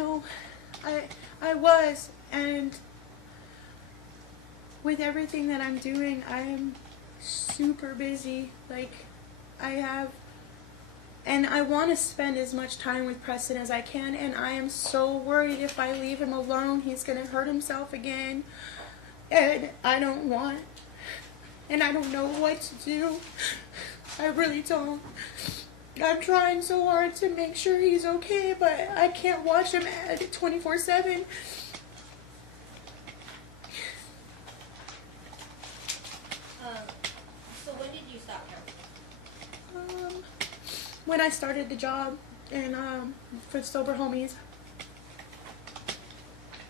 know, I was, and with everything that I'm doing, I am super busy. Like, I have, and I want to spend as much time with Preston as I can, and I am so worried if I leave him alone, he's going to hurt himself again, and I don't want, and I don't know what to do. I really don't. I'm trying so hard to make sure he's okay, but I can't watch him at it 24/7. So when did you stop counseling? When I started the job and for Sober Homies.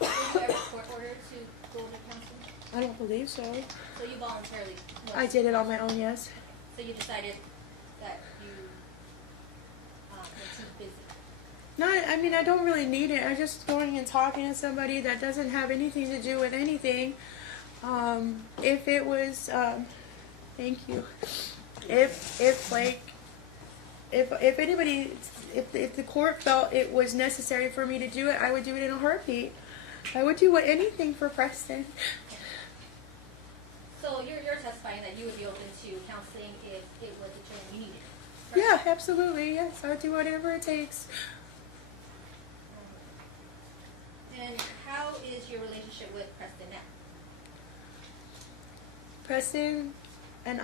Were you ever court ordered to go to counseling? I don't believe so. So you voluntarily? I did it on my own, yes. So you decided that you were too busy? No, I mean, I don't really need it. I'm just going and talking to somebody that doesn't have anything to do with anything. If it was, thank you. If anybody, if the court felt it was necessary for me to do it, I would do it in a heartbeat. I would do anything for Preston. So you're testifying that you would be open to counseling if it was a training you needed? Right? Yeah, absolutely. Yes, I would do whatever it takes. And how is your relationship with Preston now? Preston and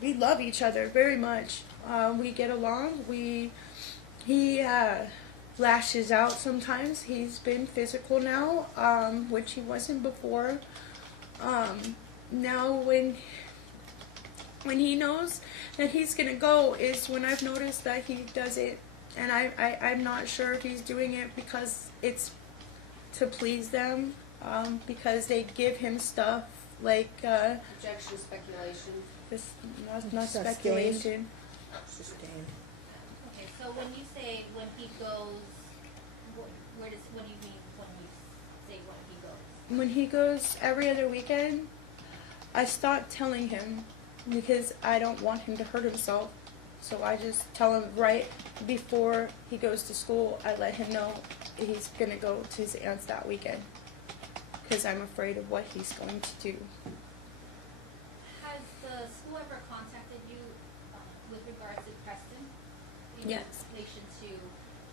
we love each other very much. We get along. He lashes out sometimes. He's been physical now, which he wasn't before. Now when he knows that he's gonna go is when I've noticed that he does it, and I'm not sure if he's doing it because it's to please them, because they give him stuff like objection, speculation. this, not speculation. Sustained. Okay, so when you say when he goes, what do you mean when you say when he goes? When he goes every other weekend, I stopped telling him because I don't want him to hurt himself. So I just tell him right before he goes to school, I let him know he's going to go to his aunt's that weekend because I'm afraid of what he's going to do. Has the school ever contacted you with regards to Preston? In Yes. relation to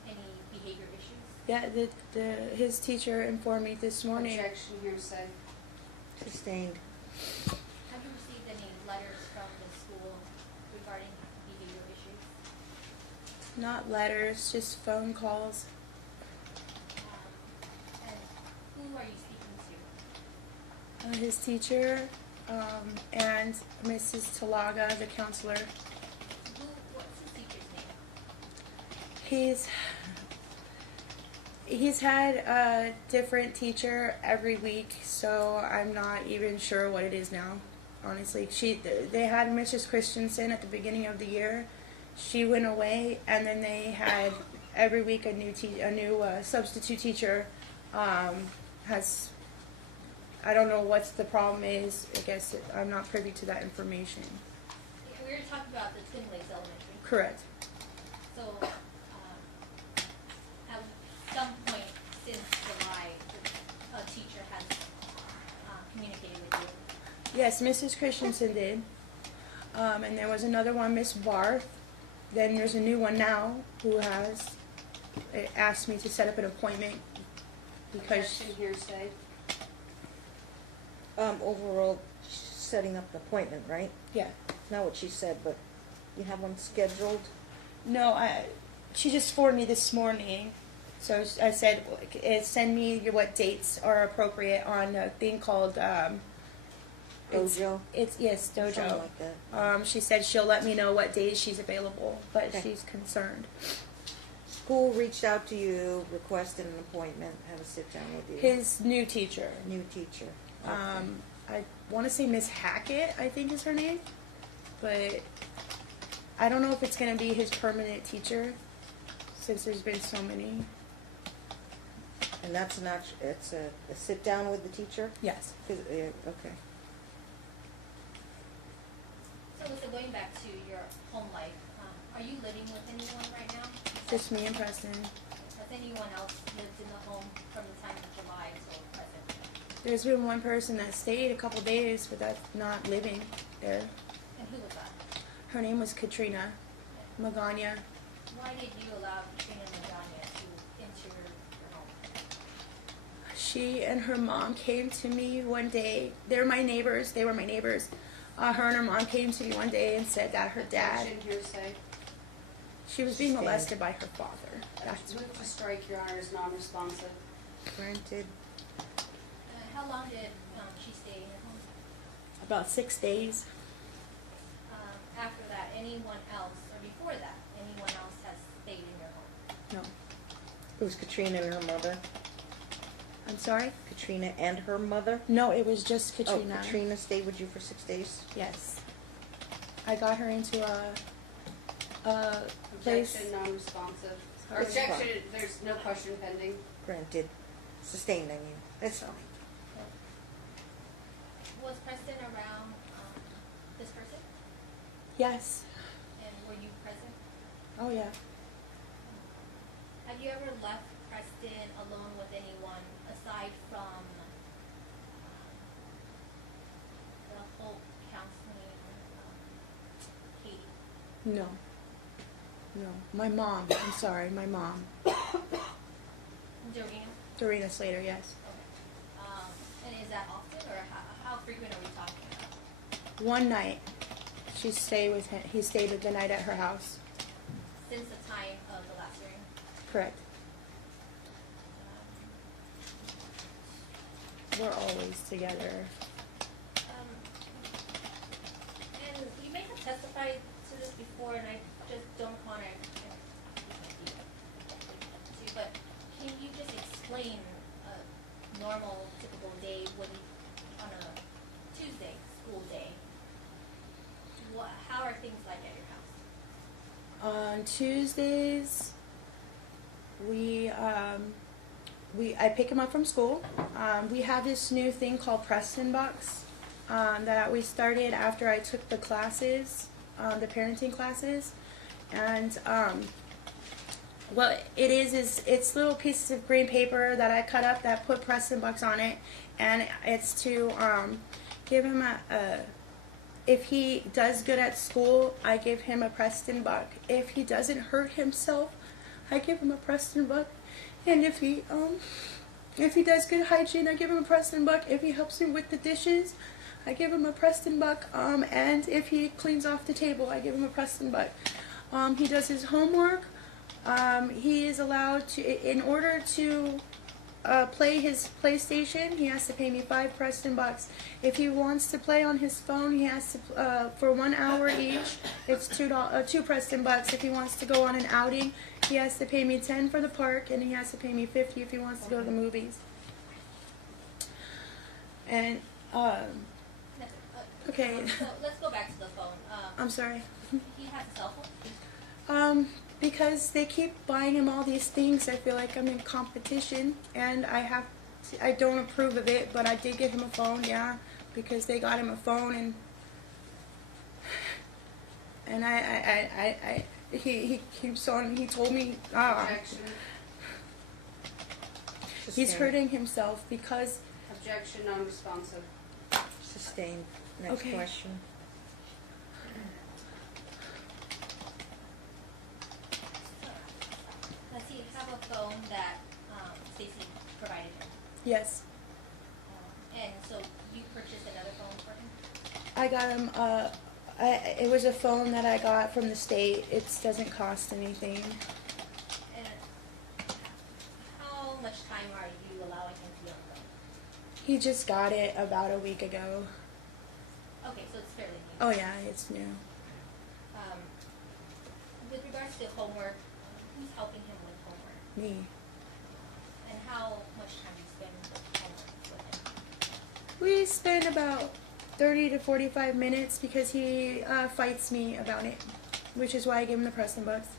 any behavior issues? Yeah, his teacher informed me this morning. Objection, hearsay. Sustained. Have you received any letters from the school regarding behavior issues? Not letters, just phone calls. And who are you speaking to? His teacher and Mrs. Talaga, the counselor. What's his teacher's name? He's had a different teacher every week, so I'm not even sure what it is now. Honestly, they had Mrs. Christensen at the beginning of the year. She went away, and then they had every week a new substitute teacher. I don't know what the problem is. I guess I'm not privy to that information. We were talking about the Twin Lakes Elementary. Correct. So, at some point since July, a teacher has communicated with you. Yes, Mrs. Christensen did. And there was another one, Miss Barth. Then there's a new one now who has asked me to set up an appointment because Objection, hearsay. Overall, setting up the appointment, right? yeah. Not what she said, but you have one scheduled? No, she just forwarded me this morning. So I said, send me what dates are appropriate on a thing called Dojo? Yes, Dojo. Something like that. She said she'll let me know what days she's available, but Okay. she's concerned. School reached out to you, requested an appointment, have a sit down with you. His new teacher. New teacher. Okay. I want to say Miss Hackett, I think is her name, but I don't know if it's going to be his permanent teacher since there's been so many. And that's an it's a sit down with the teacher? Yes. Okay. So, Lisa, going back to your home life, are you living with anyone right now? Just me and Preston. Preston? Has anyone else lived in the home from the time of July until present? There's been one person that stayed a couple days, but that's not living there. And who was that? Her name was Katrina Magana. Why did you allow Katrina Madonna to enter your home? She and her mom came to me one day. They were my neighbors. Her and her mom came to me one day and said that her dad, Objection, hearsay. she was being molested by her father. That's Move to strike, Your Honor, is non-responsive. Granted. How long did she stay in your home? about 6 days. After that, anyone else, or before that, anyone else has stayed in your home? No. It was Katrina and her mother. I'm sorry? Katrina and her mother? No, it was just Katrina. Oh, Katrina stayed with you for 6 days? Yes. I got her into a place. Objection, non-responsive. Sorry. Objection, there's no question pending. Granted. Sustained, I mean. That's fine. Was Preston around this person? Yes. And were you present? Oh, yeah. Have you ever left Preston alone with anyone aside from the Hope Counseling, Katie? No. No. My mom. I'm sorry. My mom. Dorina? Dorina Slater, yes. Okay. And is that often, or how frequent are we talking about? One night, he stayed with the night at her house. Since the time of the last hearing? Correct. We're always together. And you may have testified to this before, and I just don't want to, but can you just explain a normal, typical day on a Tuesday, school day? How are things like at your house? On Tuesdays, I pick him up from school. We have this new thing called Preston Box that we started after I took the classes, the parenting classes, and what it is it's little pieces of green paper that I cut up that put Preston Box on it, and it's to give him if he does good at school, I give him a Preston Buck. If he doesn't hurt himself, I give him a Preston Buck. And if he does good hygiene, I give him a Preston Buck. If he helps me with the dishes, I give him a Preston Buck. And if he cleans off the table, I give him a Preston Buck. He does his homework. He is allowed to, in order to play his PlayStation, he has to pay me 5 Preston Bucks. If he wants to play on his phone, he has to, for 1 hour each, it's $2 Preston Bucks. If he wants to go on an outing, he has to pay me 10 for the park, and he has to pay me 50 if he wants to go to the movies. And, okay. So let's go back to the phone. I'm sorry. He has a cell phone? Because they keep buying him all these things, I feel like I'm in competition, and I don't approve of it, but I did get him a phone, yeah, because they got him a phone, and he keeps on, he told me, Objection. he's Sustained. hurting himself because, Objection, non-responsive. Sustained. Next Okay. question. Does he have a phone that Stacy provided him? yes, And so you purchased another phone for him? I got him, it was a phone that I got from the state, it doesn't cost anything. And how much time are you allowing him to be on the phone? He just got it about a week ago. Okay, so it's fairly new. Oh yeah, it's new. With regards to homework, who's helping him with homework? Me. And how much time do you spend with homework with him? We spend about 30 to 45 minutes because he fights me about it, which is why I give him the Preston Bucks.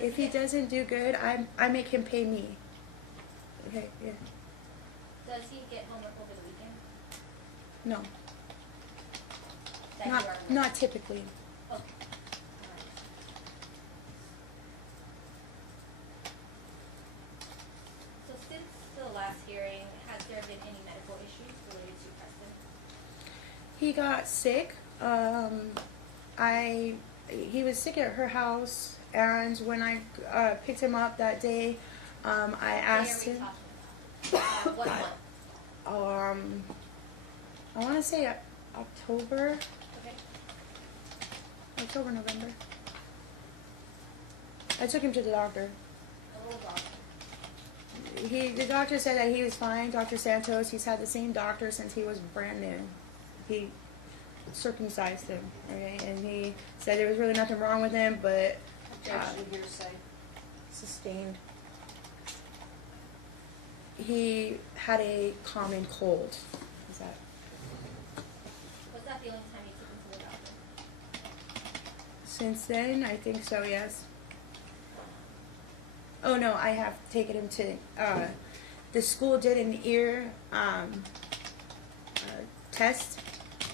If he doesn't do good, I make him pay me. Okay, yeah. Does he get homework over the weekend? No, That you are aware of? not typically. Okay. hearing, has there been any medical issues related to Preston? He got sick. He was sick at her house, and when I picked him up that day, I asked What day him. are we talking about? What month? I want to say October, Okay. November. I took him to the doctor. A little dog. The doctor said that he was fine. Dr. Santos, he's had the same doctor since he was brand new. He circumcised him, okay, and he said there was really nothing wrong with him, but Objection, hearsay. Sustained. he had a common cold. Is that? Was that the only time you took him to the doctor? Since then, I think so, yes. Oh no, I have taken him to, the school did an ear test,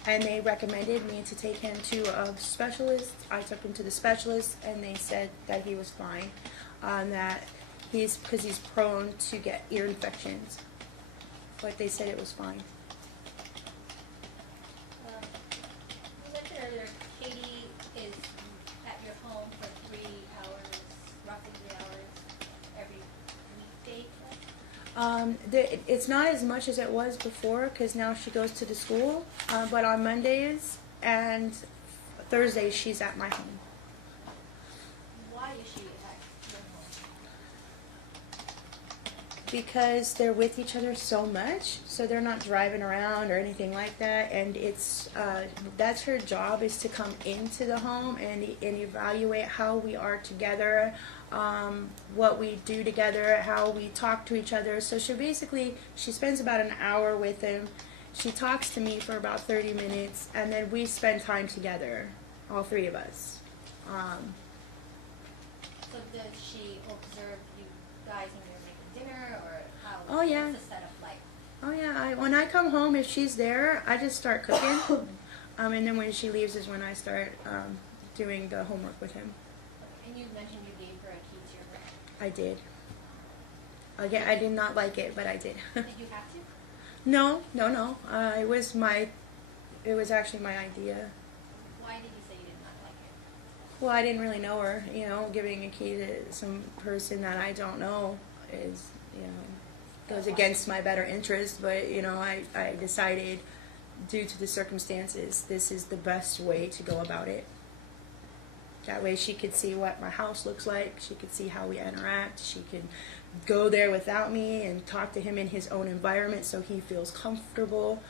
and they recommended me to take him to a specialist. I took him to the specialist, and they said that he was fine, that because he's prone to get ear infections, but they said it was fine. You mentioned earlier Katie is at your home for 3 hours, roughly 3 hours, every weekday, correct? It's not as much as it was before because now she goes to the school, but on Mondays and Thursdays she's at my home. Why is she at your home? Because they're with each other so much, so they're not driving around or anything like that, and it's that's her job, is to come into the home and evaluate how we are together, what we do together, how we talk to each other. So she spends about an hour with him. She talks to me for about 30 minutes, and then we spend time together, all three of us. So does she observe you guys when you're making dinner, or how? Oh, yeah. What's the setup like? Oh yeah, when I come home, if she's there, I just start cooking, and then when she leaves is when I start doing the homework with him. And you mentioned you gave her a key to your room. I did. Again, I did not like it, but I did. Did you have to? No. It was actually my idea. Why did you say you did not like it? Well, I didn't really know her. Giving a key to some person that I don't know is, goes against my better interest. But I decided, due to the circumstances, this is the best way to go about it. That way she could see what my house looks like. She could see how we interact. She could go there without me and talk to him in his own environment so he feels comfortable.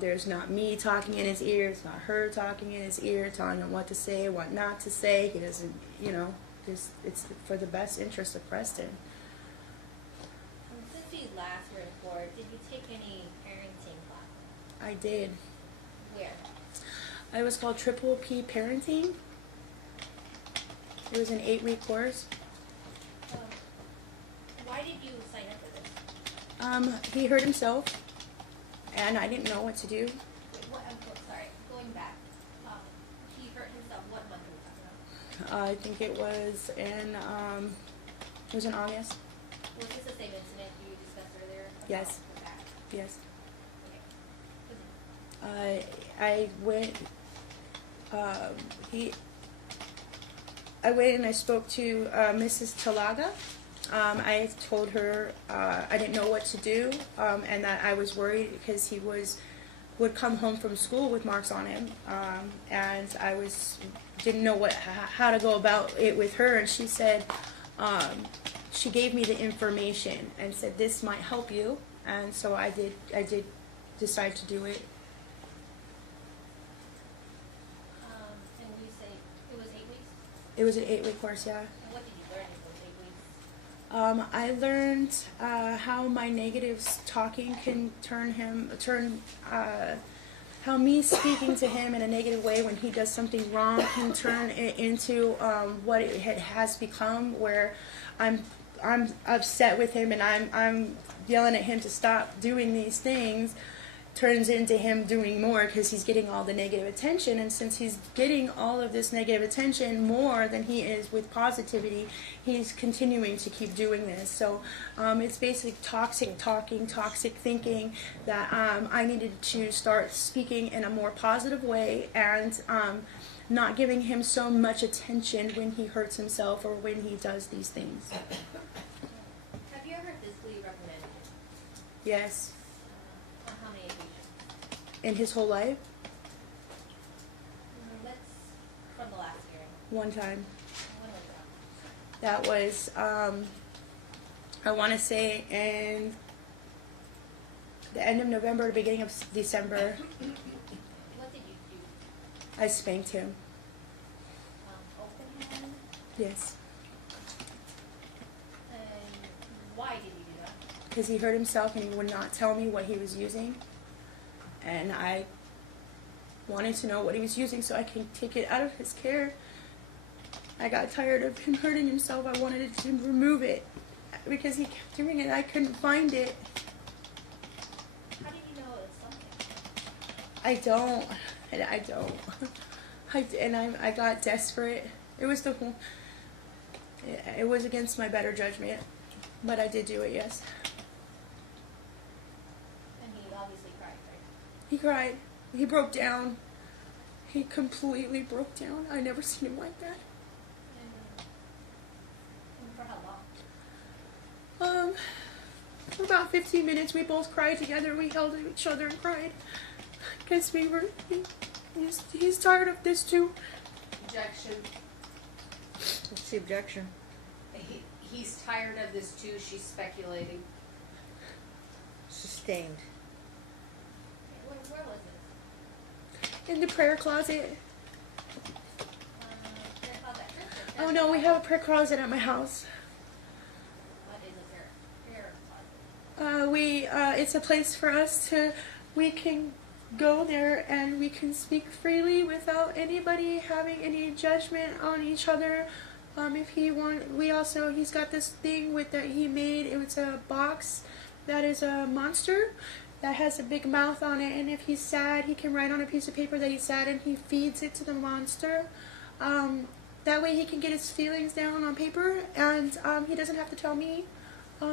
There's not me talking in his ear. It's not her talking in his ear, telling him what to say, what not to say. He doesn't, it's for the best interest of Preston. Since we last were informed, did you take any parenting classes? I did. Where? It was called Triple P Parenting. It was an 8-week course. Why did you sign up for this? He hurt himself, and I didn't know what to do. Wait, sorry, going back. He hurt himself. What month are we talking about? I think it was in August. Was this the same incident you discussed earlier? About Yes. the back? Yes. Okay. I went. I went and I spoke to Mrs. Talaga. I told her I didn't know what to do, and that I was worried because he would come home from school with marks on him, and I didn't know how to go about it with her. And she said, she gave me the information and said this might help you, and so I did decide to do it. And you say it was 8 weeks? It was an 8-week course, yeah. And what did you learn in those 8 weeks? I learned how my negatives talking can how me speaking to him in a negative way when he does something wrong can turn it into what it has become, where I'm upset with him and I'm yelling at him to stop doing these things, turns into him doing more because he's getting all the negative attention. And since he's getting all of this negative attention more than he is with positivity, he's continuing to keep doing this. So it's basically toxic talking, toxic thinking that I needed to start speaking in a more positive way and not giving him so much attention when he hurts himself or when he does these things. Have you ever physically reprimanded him? Yes. On how many occasions? In his whole life, That's from the last hearing. one time. When was that? That was, I want to say in the end of November, beginning of December. What did you do? I spanked him. Open hand? Yes. And why did you do that? Because he hurt himself and he would not tell me what he was using. And I wanted to know what he was using so I can take it out of his care. I got tired of him hurting himself. I wanted to remove it because he kept doing it. I couldn't find it. How did you know it was something? I don't. I got desperate. It was it was against my better judgment, but I did do it, yes. And he obviously cried, right? He cried. He broke down. He completely broke down. I never seen him like that. And for how long? For about 15 minutes, we both cried together. We held each other and cried. Because he's tired of this too. Objection. What's the objection? He's tired of this too. She's speculating. Sustained. Where was it? In the prayer closet. Prayer closet. Oh no, we have a prayer closet at my house. What is a prayer closet? It's a place for us we can go there and we can speak freely without anybody having any judgment on each other. He's got this thing that he made. It's a box that is a monster that has a big mouth on it, and if he's sad, he can write on a piece of paper that he's sad and he feeds it to the monster. That way he can get his feelings down on paper, and he doesn't have to tell me.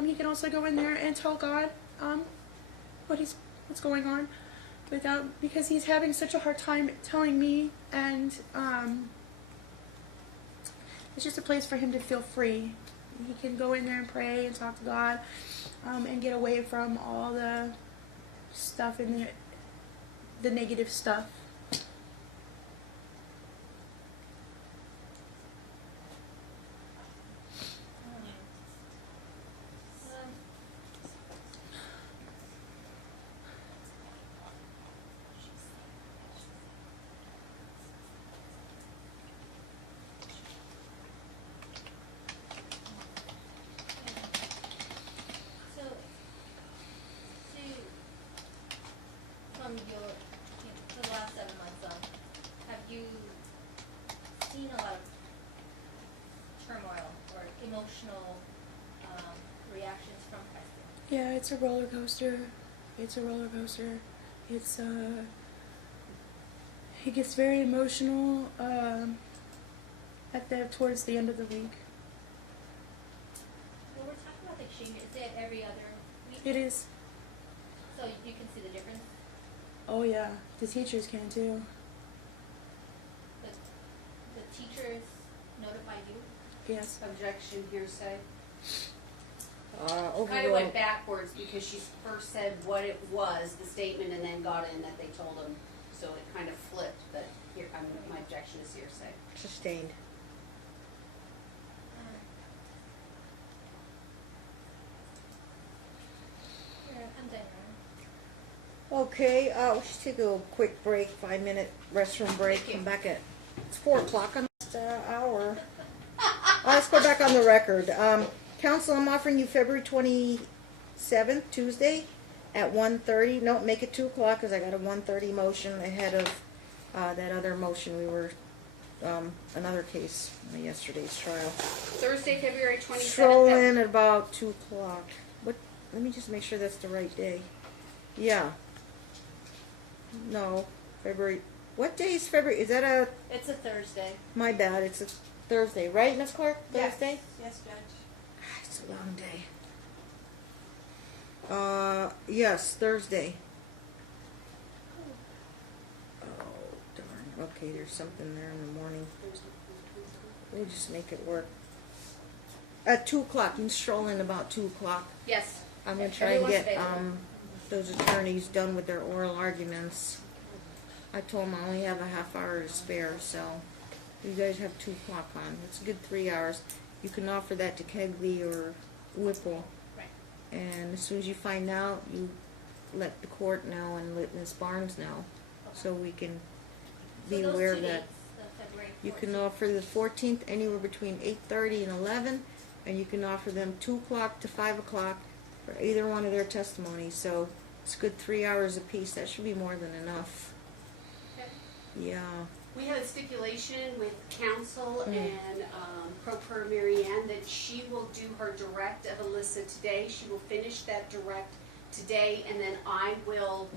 He can also go in there and tell God what's going on because he's having such a hard time telling me, and it's just a place for him to feel free. He can go in there and pray and talk to God and get away from all the stuff in the negative stuff. From the last 7 months, have you seen a lot of turmoil or emotional reactions from Preston? Yeah, it's a roller coaster. He gets very emotional towards the end of the week. Well, we're talking about the exchange. Is it every other week? It is. So you can see the difference? Oh yeah, the teachers can too. The teachers notified you? Yes. Objection. Hearsay. Kind of Overall, went backwards because she first said what it was, the statement, and then got in that they told him. So it kind of flipped. But here, my objection is hearsay. sustained. I'm done. Okay, we should take a quick break, 5-minute restroom break. Thank you. Come back at, it's 4 o'clock on the hour. Let's go back on the record. Council, I'm offering you February 27th, Tuesday, at 1:30. No, make it 2 o'clock because I got a 1:30 motion ahead of that other motion we were, another case in yesterday's trial. Thursday, February 27th. Stroll in at about 2 o'clock. Let me just make sure that's the right day. Yeah. No, February. What day is February? Is that a? It's a Thursday. My bad. It's a Thursday, right, Miss Clark? Thursday. Yes, Judge. It's a long day. Yes, Thursday. Oh, darn. Okay, there's something there in the morning. We'll just make it work. At 2 o'clock. You can stroll in about 2 o'clock. Yes. I'm gonna try and Everyone's get, available. those attorneys done with their oral arguments. I told them I only have a half hour to spare, so you guys have 2 o'clock on. It's a good 3 hours. You can offer that to Kegley or Whipple. Right. And as soon as you find out, you let the court know and let Ms. Barnes know, so we can be So those aware two of that. dates, the February You can 14th. offer the 14th anywhere between 8:30 and 11, and you can offer them 2 o'clock to 5 o'clock for either one of their testimonies. So it's a good 3 hours apiece. That should be more than enough. Okay. Yeah. We had a stipulation with counsel Mm. and pro per Mary Ann that she will do her direct of Alyssa today. She will finish that direct today, and then I will,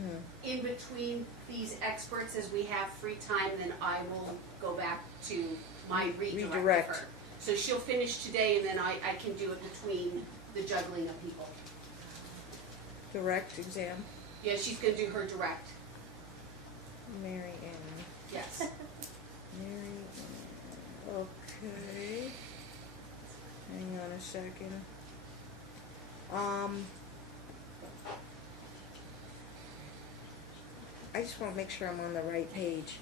in between these experts, as we have free time, then I will go back to my redirect Redirect. with her. So she'll finish today, and then I can do it between the juggling of people. Direct exam. Yeah, she's gonna do her direct, Mary Ann. yes. Mary Ann. Okay. Hang on a second. I just want to make sure I'm on the right page.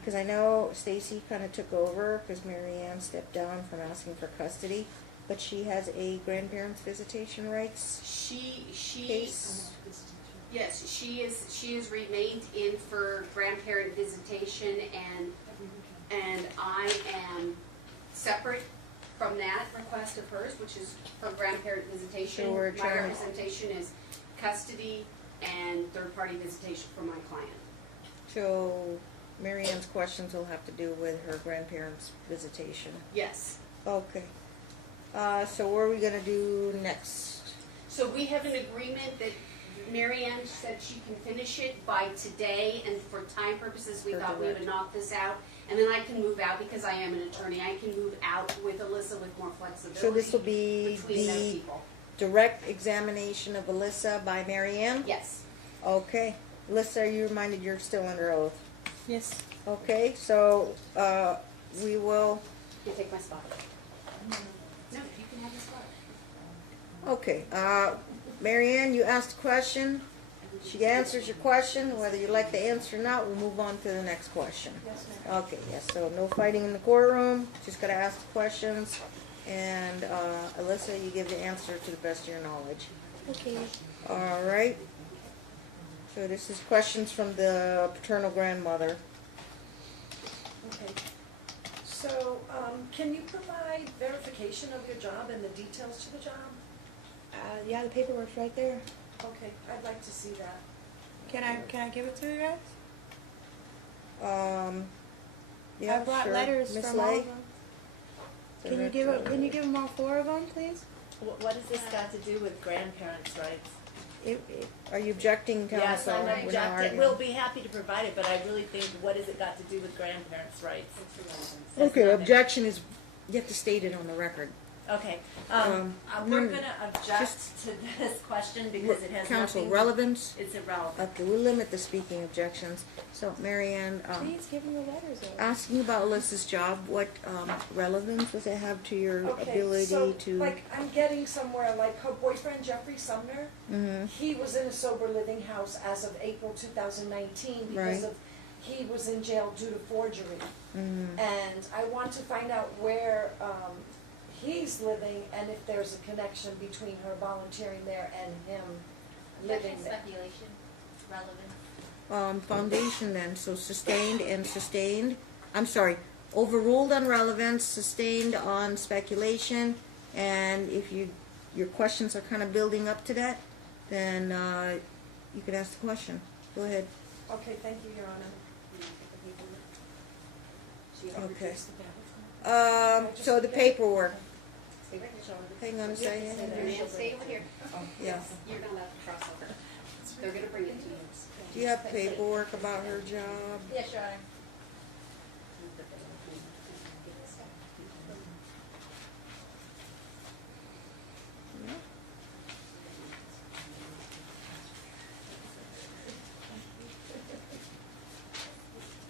Because I know Stacy kind of took over because Mary Ann stepped down from asking for custody. But she has a grandparents' visitation rights She, case. yes, she is remained in for grandparent visitation, and I am separate from that request of hers, which is her grandparent visitation. So we're My trying to- representation is custody and third-party visitation for my client. So Mary Ann's questions will have to do with her grandparents' visitation. Yes. Okay. So what are we going to do next? So we have an agreement that Mary Ann said she can finish it by today, and for time purposes, we For thought we direct. would knock this out. And then I can move out, because I am an attorney, I can move out with Alyssa with more flexibility. So this will be between them the people. direct examination of Alyssa by Mary Ann? Yes. Okay. Alyssa, are you reminded you're still under oath? Yes. Okay, so we will, You take my spot. No, you can have the spot. okay. Mary Ann, you asked a question. She answers your question. Whether you like the answer or not, we'll move on to the next question. Yes, ma'am. Okay, yes, so no fighting in the courtroom, just gotta ask the questions, and, Alyssa, you give the answer to the best of your knowledge. Okay. All right. So this is questions from the paternal grandmother. Okay. So, can you provide verification of your job and the details to the job? Yeah, the paperwork's right there. Okay, I'd like to see that. Can I give it to you guys? Yeah, I brought sure. letters Miss from all Lay? of them. Can you give them all 4 of them, please? What has this got to do with grandparents' rights? Are you objecting, counsel? Yes, I'm We're not objecting. arguing. We'll be happy to provide it, but I really think, what has it got to do with grandparents' rights? Okay, objection is, you have to state it on the record. Okay, no, we're no, gonna object just- to this question because it has Counsel, nothing. relevance? It's irrelevant. Okay, we'll limit the speaking objections. So, Mary Ann, Please give them the letters. Over. asking about Alyssa's job, what relevance does it have to your Okay, ability so, to? like, I'm getting somewhere, like her boyfriend Jeffrey Sumner, Mhm. he was in a sober living house as of April 2019 because Right. he was in jail due to forgery. Mhm. And I want to find out where he's living and if there's a connection between her volunteering there and him living Objection, there. speculation, relevant. Foundation then, so sustained and sustained, I'm sorry, overruled on relevance, sustained on speculation, and if your questions are kind of building up to that, then you can ask the question. Go ahead. Okay, thank you, Your Honor. Okay. So the paperwork, hang on a second. Mary Ann, stay over here. Yeah. You're not allowed to cross over. They're gonna bring it to you. Do you have paperwork about her job? Yeah, sure.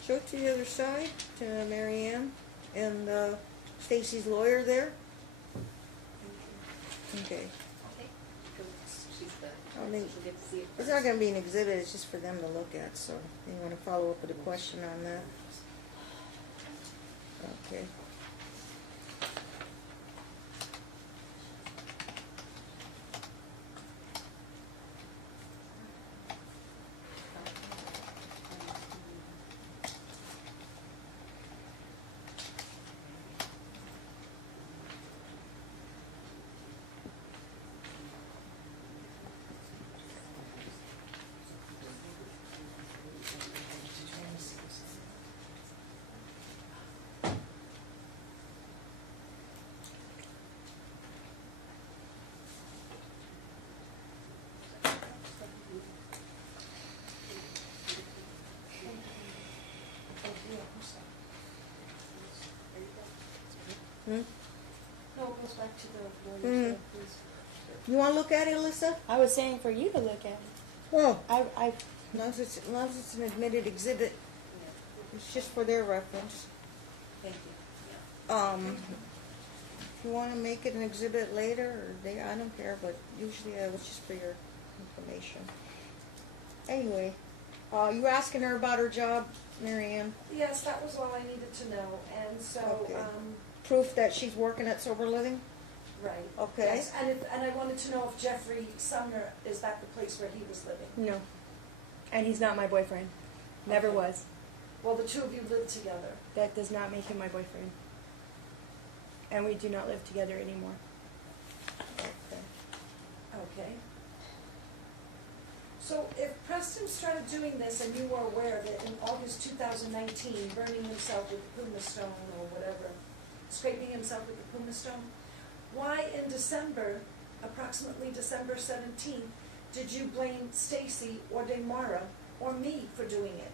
Show it to the other side, to Mary Ann and Stacy's lawyer there. Okay. I mean, it's not going to be an exhibit, it's just for them to look at, so you want to follow up with a question on that? Okay. Hmm? No, it goes back to the Mhm. lawyer's, please. You want to look at it, Alyssa? I was saying for you to look at it. Well, I as long as it's an admitted exhibit, it's just for their reference. Thank you. If you want to make it an exhibit later, or I don't care, but usually it was just for your information. Anyway, you were asking her about her job, Mary Ann? Yes, that was all I needed to know, and so, Okay. Proof that she's working at Sober Living? right. Okay. Yes, and I wanted to know if Jeffrey Sumner, is that the place where he was living? no, and he's not my boyfriend. Never Okay. was. Well, the two of you lived together. That does not make him my boyfriend. And we do not live together anymore. Okay. Okay. So if Preston started doing this and you were aware of it in August 2019, burning himself with the pumice stone or whatever, scraping himself with the pumice stone, why in December, approximately December 17th, did you blame Stacy or Demara or me for doing it?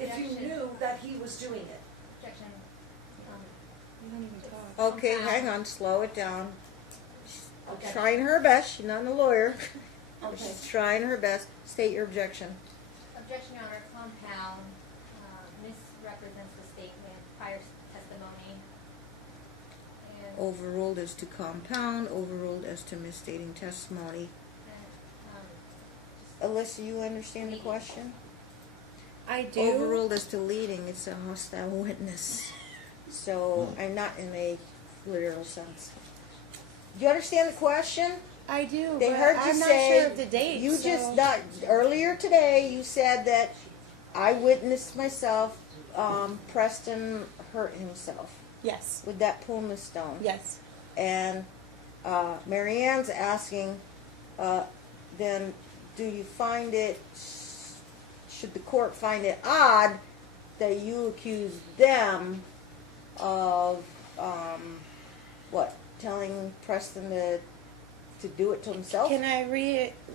If you Objection. knew that he was doing it? Objection. We don't even talk. Okay, hang on, slow it down. Okay. Trying her best, she's not a lawyer. Okay. She's trying her best. State your objection. Objection, Your Honor, compound misrepresents the statement, prior testimony. And, Overruled as to compound, overruled as to misstating testimony. and, Alyssa, you understand the question? I do. Overruled as to leading, it's a hostile witness. So, I'm not in a literal sense. Do you understand the question? I do. They but heard you I'm not say, sure of the date. you so. just not, earlier today, you said that I witnessed myself, Preston hurt himself Yes. with that pumice stone. Yes. And Mary Ann's asking, then do you find it, should the court find it odd that you accuse them of, telling Preston to do it to himself? Can I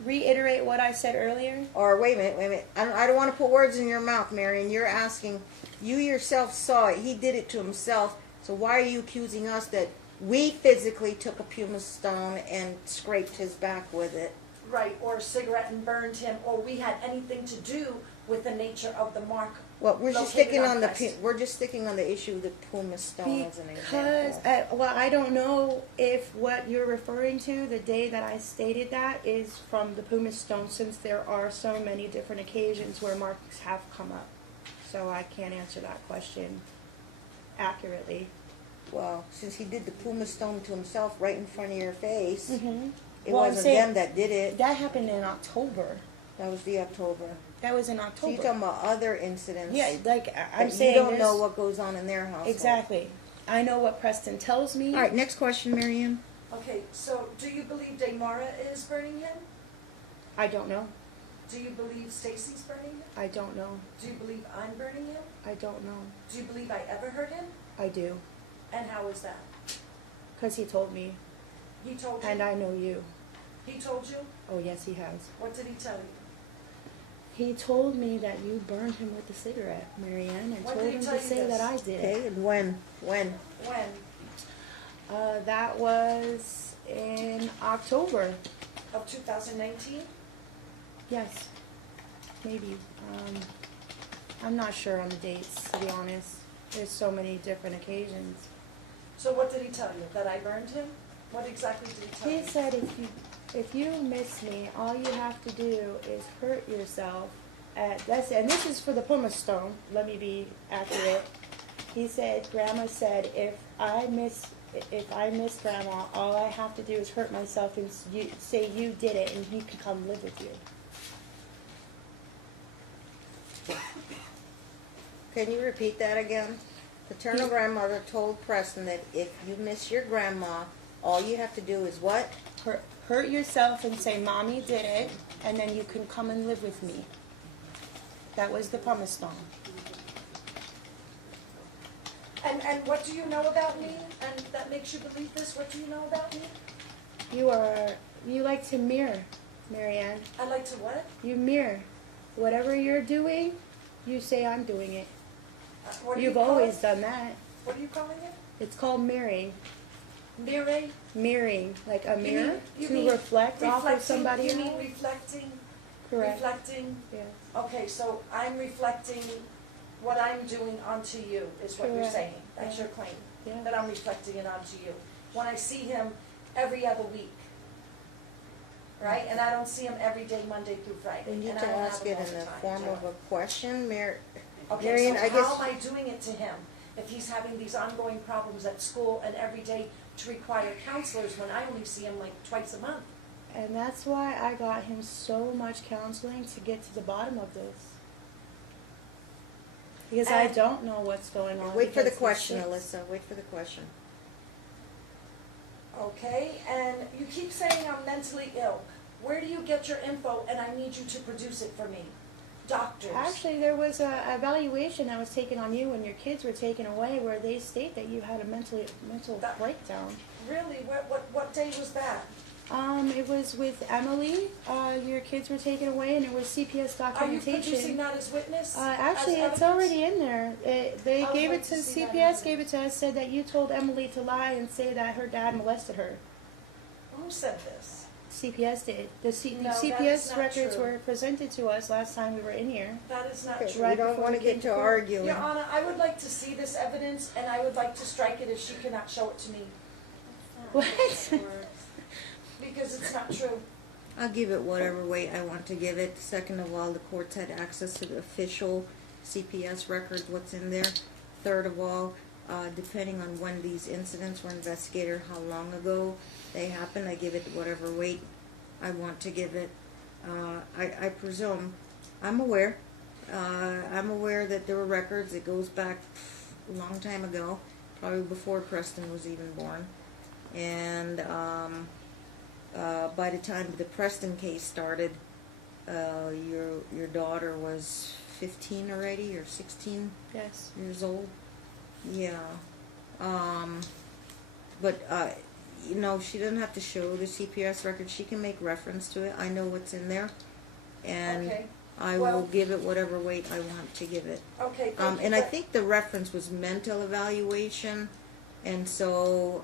reiterate what I said earlier? Or wait a minute. I don't want to put words in your mouth, Marion. You're asking, you yourself saw it. He did it to himself. So why are you accusing us that we physically took a pumice stone and scraped his back with it? Right, or a cigarette and burned him, or we had anything to do with the nature of the mark. Well, we're just Located sticking on on the Preston. we're just sticking on the issue of the pumice stone as an Because, example. I don't know if what you're referring to, the day that I stated that, is from the pumice stone, since there are so many different occasions where marks have come up. So I can't answer that question accurately. Well, since he did the pumice stone to himself right in front of your face, Mm-hmm. it Well, I'm wasn't saying- them that did it. That happened in October. That was the October. That was in So October. you're talking about other incidents. Yeah, like I'm that saying, you don't know there's- what goes on in their household. exactly. I know what Preston tells me. All right, next question, Marianne. Okay, so do you believe Demara is burning him? I don't know. Do you believe Stacy's burning him? I don't know. Do you believe I'm burning him? I don't know. Do you believe I ever hurt him? I do. And how is that? Because he told me, He told you? and I know you. He told you? Oh, yes, he has. What did he tell you? He told me that you burned him with a cigarette, Marianne, and When told did he him tell to you say this? that I did it. Okay, and when? When? That was in October. Of 2019? Yes, maybe. I'm not sure on the dates, to be honest. There's so many different occasions. So what did he tell you? That I burned him? What exactly did he tell you? He said if you miss me, all you have to do is hurt yourself. And this is for the pumice stone. Let me be accurate. He said, Grandma said, if I miss Grandma, all I have to do is hurt myself and say you did it, and he can come live with you. Can you repeat that again? Paternal grandmother told Preston that if you miss your grandma, all you have to do is what? Hurt yourself and say, Mommy did it, and then you can come and live with me. That was the pumice stone. And what do you know about me? And that makes you believe this? What do you know about me? You like to mirror, Marianne. I like to what? You mirror. Whatever you're doing, you say I'm doing it. What do you You've call always it? done that. What are you calling it? It's called mirroring. Mirroring? Mirroring, like a mirror you to mean reflect off of reflecting? somebody You else. mean reflecting? Correct. Reflecting? Yes. Okay, so I'm reflecting what I'm doing onto you, is what you're Correct. saying. That's Yeah. your claim, Yeah. that I'm reflecting it onto you. When I see him every other week, right? And I don't see him every day, Monday through Friday. We need and I to don't ask have it him all in the the time, form do of I? a question, Okay, Marion, so I how guess. am I doing it to him if he's having these ongoing problems at school and every day to require counselors when I only see him like twice a month? And that's why I got him so much counseling to get to the bottom of this. Because I And- don't know what's going on. Wait for the because question, he's- Alyssa, wait for the question. Okay, and you keep saying I'm mentally ill. Where do you get your info and I need you to produce it for me? Doctors. Actually, there was a evaluation that was taken on you when your kids were taken away, where they state that you had a mental That- breakdown. Really? What day was that? It was with Emily. Your kids were taken away, and it was CPS Are you documentation. producing that as witness? Actually, as it's evidence? already in there. They I would gave like it to to see that CPS. evidence. Gave it to us. Said that you told Emily to lie and say that her dad molested her. Who said this? CPS did. The No, that is CPS not records true. were presented to us last time we were in here. That is not Okay, true. Right we don't before wanna we came get to to court. arguing. Your Honor, I would like to see this evidence and I would like to strike it if she cannot show it to me, What? because it's not true. I'll give it whatever weight I want to give it. Second of all, the courts had access to the official CPS records, what's in there. Third of all, depending on when these incidents were investigated, how long ago they happened, I give it whatever weight I want to give it. I presume, I'm aware that there were records. It goes back a long time ago, probably before Preston was even born. And by the time the Preston case started, your daughter was 15 already, or 16 Yes. years old. Yeah. But you know, she doesn't have to show the CPS record. She can make reference to it. I know what's in there, and Okay, I well- will give it whatever weight I want to give it. okay, thank you. And I but- think the reference was mental evaluation, and so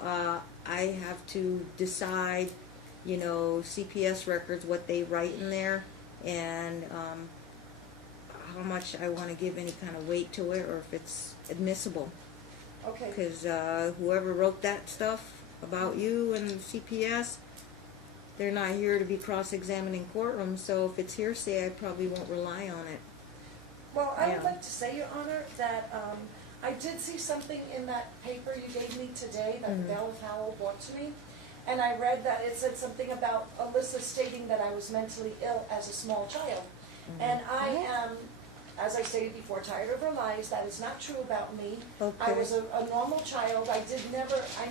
I have to decide, you know, CPS records, what they write in there, and how much I want to give any kind of weight to it, or if it's admissible. Okay, Because whoever wrote that stuff about you and CPS, they're not here to be cross-examined in courtrooms, so if it's hearsay, I probably won't rely on it. well, I would Yeah. like to say, Your Honor, that I did see something in that paper you gave me today that Mhm. Belle Howell brought to me, and I read that it said something about Alyssa stating that I was mentally ill as a small child. And I am, as I stated before, tired of her lies. That is not true about me. I Okay. was a normal child. I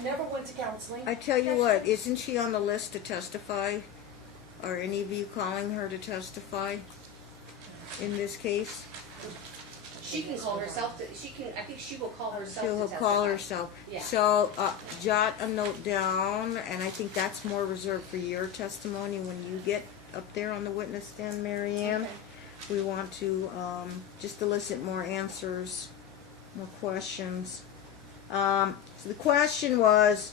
never went to counseling. I tell you what, isn't she on the list to testify? Are any of you calling her to testify in this case? She can call herself, I think she will call herself to She'll testify. call herself. Yeah. So, jot a note down, and I think that's more reserved for your testimony when you get up there on the witness stand, Mary Ann. Okay. we want to just elicit more answers, more questions. So the question was,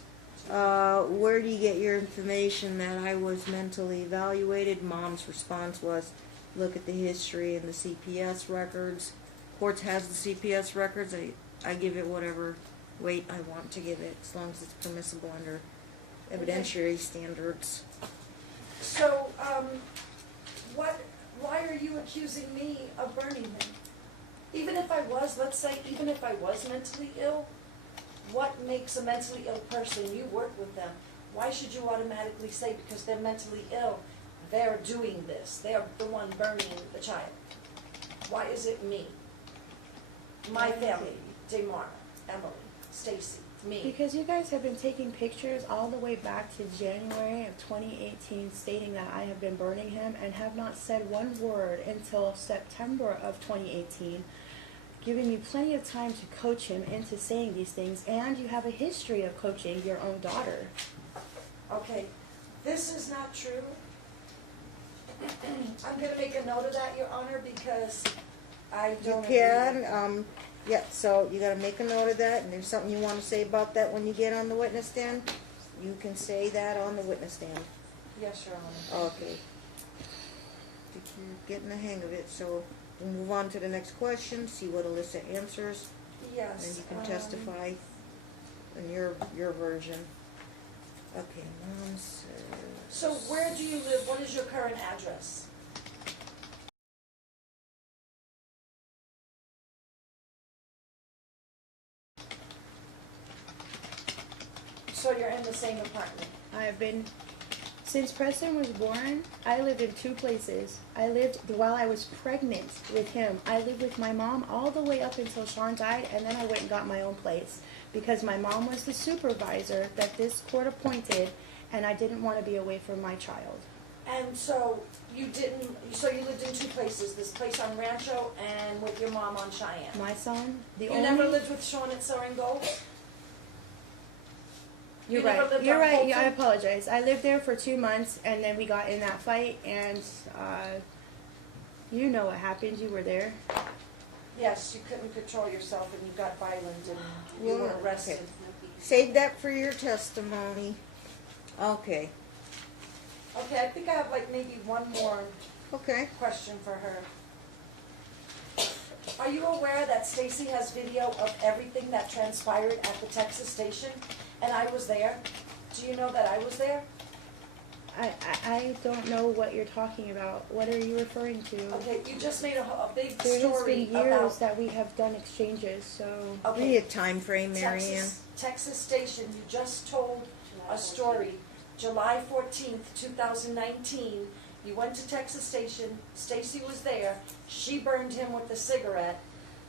where do you get your information that I was mentally evaluated? Mom's response was, look at the history and the CPS records. Courts has the CPS records. I give it whatever weight I want to give it, as long as it's permissible under evidentiary standards. So, why are you accusing me of burning him? Even if I was, let's say, even if I was mentally ill, what makes a mentally ill person? You work with them. Why should you automatically say because they're mentally ill, they're doing this, they're the one burning the child? Why is it me? My family, Damara, Emily, Stacy, me. Because you guys have been taking pictures all the way back to January of 2018 stating that I have been burning him and have not said one word until September of 2018, giving you plenty of time to coach him into saying these things, and you have a history of coaching your own daughter. Okay, this is not true. I'm gonna make a note of that, Your Honor, because I You don't agree. can, yeah, so you gotta make a note of that, and there's something you wanna say about that when you get on the witness stand, you can say that on the witness stand. Yes, Your Honor. Okay. I think you're getting the hang of it, so we'll move on to the next question, see what Alyssa answers, Yes. and you can testify in your version. Okay, Mom says. So where do you live? What is your current address? So you're in the same apartment? I have been, since Preston was born, I lived in two places. I lived, while I was pregnant with him, I lived with my mom all the way up until Sean died, and then I went and got my own place. Because my mom was the supervisor that this court appointed, and I didn't want to be away from my child. And so you didn't, so you lived in two places, this place on Rancho and with your mom on Cheyenne? My son, the You only... never lived with Sean at Soaring Gold? You're You never right. lived You're on right. Yeah, I Fulton? apologize. I lived there for 2 months, and then we got in that fight, and you know what happened. You were there. Yes, you couldn't control yourself and you got violent and you Yeah, were arrested. Save that for your testimony. Okay, Okay, I think I have like maybe one more okay. question for her. Are you aware that Stacy has video of everything that transpired at the Texas station? And I was there. Do you know that I was there? I don't know what you're talking about. What are you referring to? Okay, you just made a big There has story been years about that we have done exchanges, so... Give okay, me a time frame, Mary Ann. Texas station. You just told a story. July 14th, 2019. You went to Texas station. Stacy was there. She burned him with a cigarette.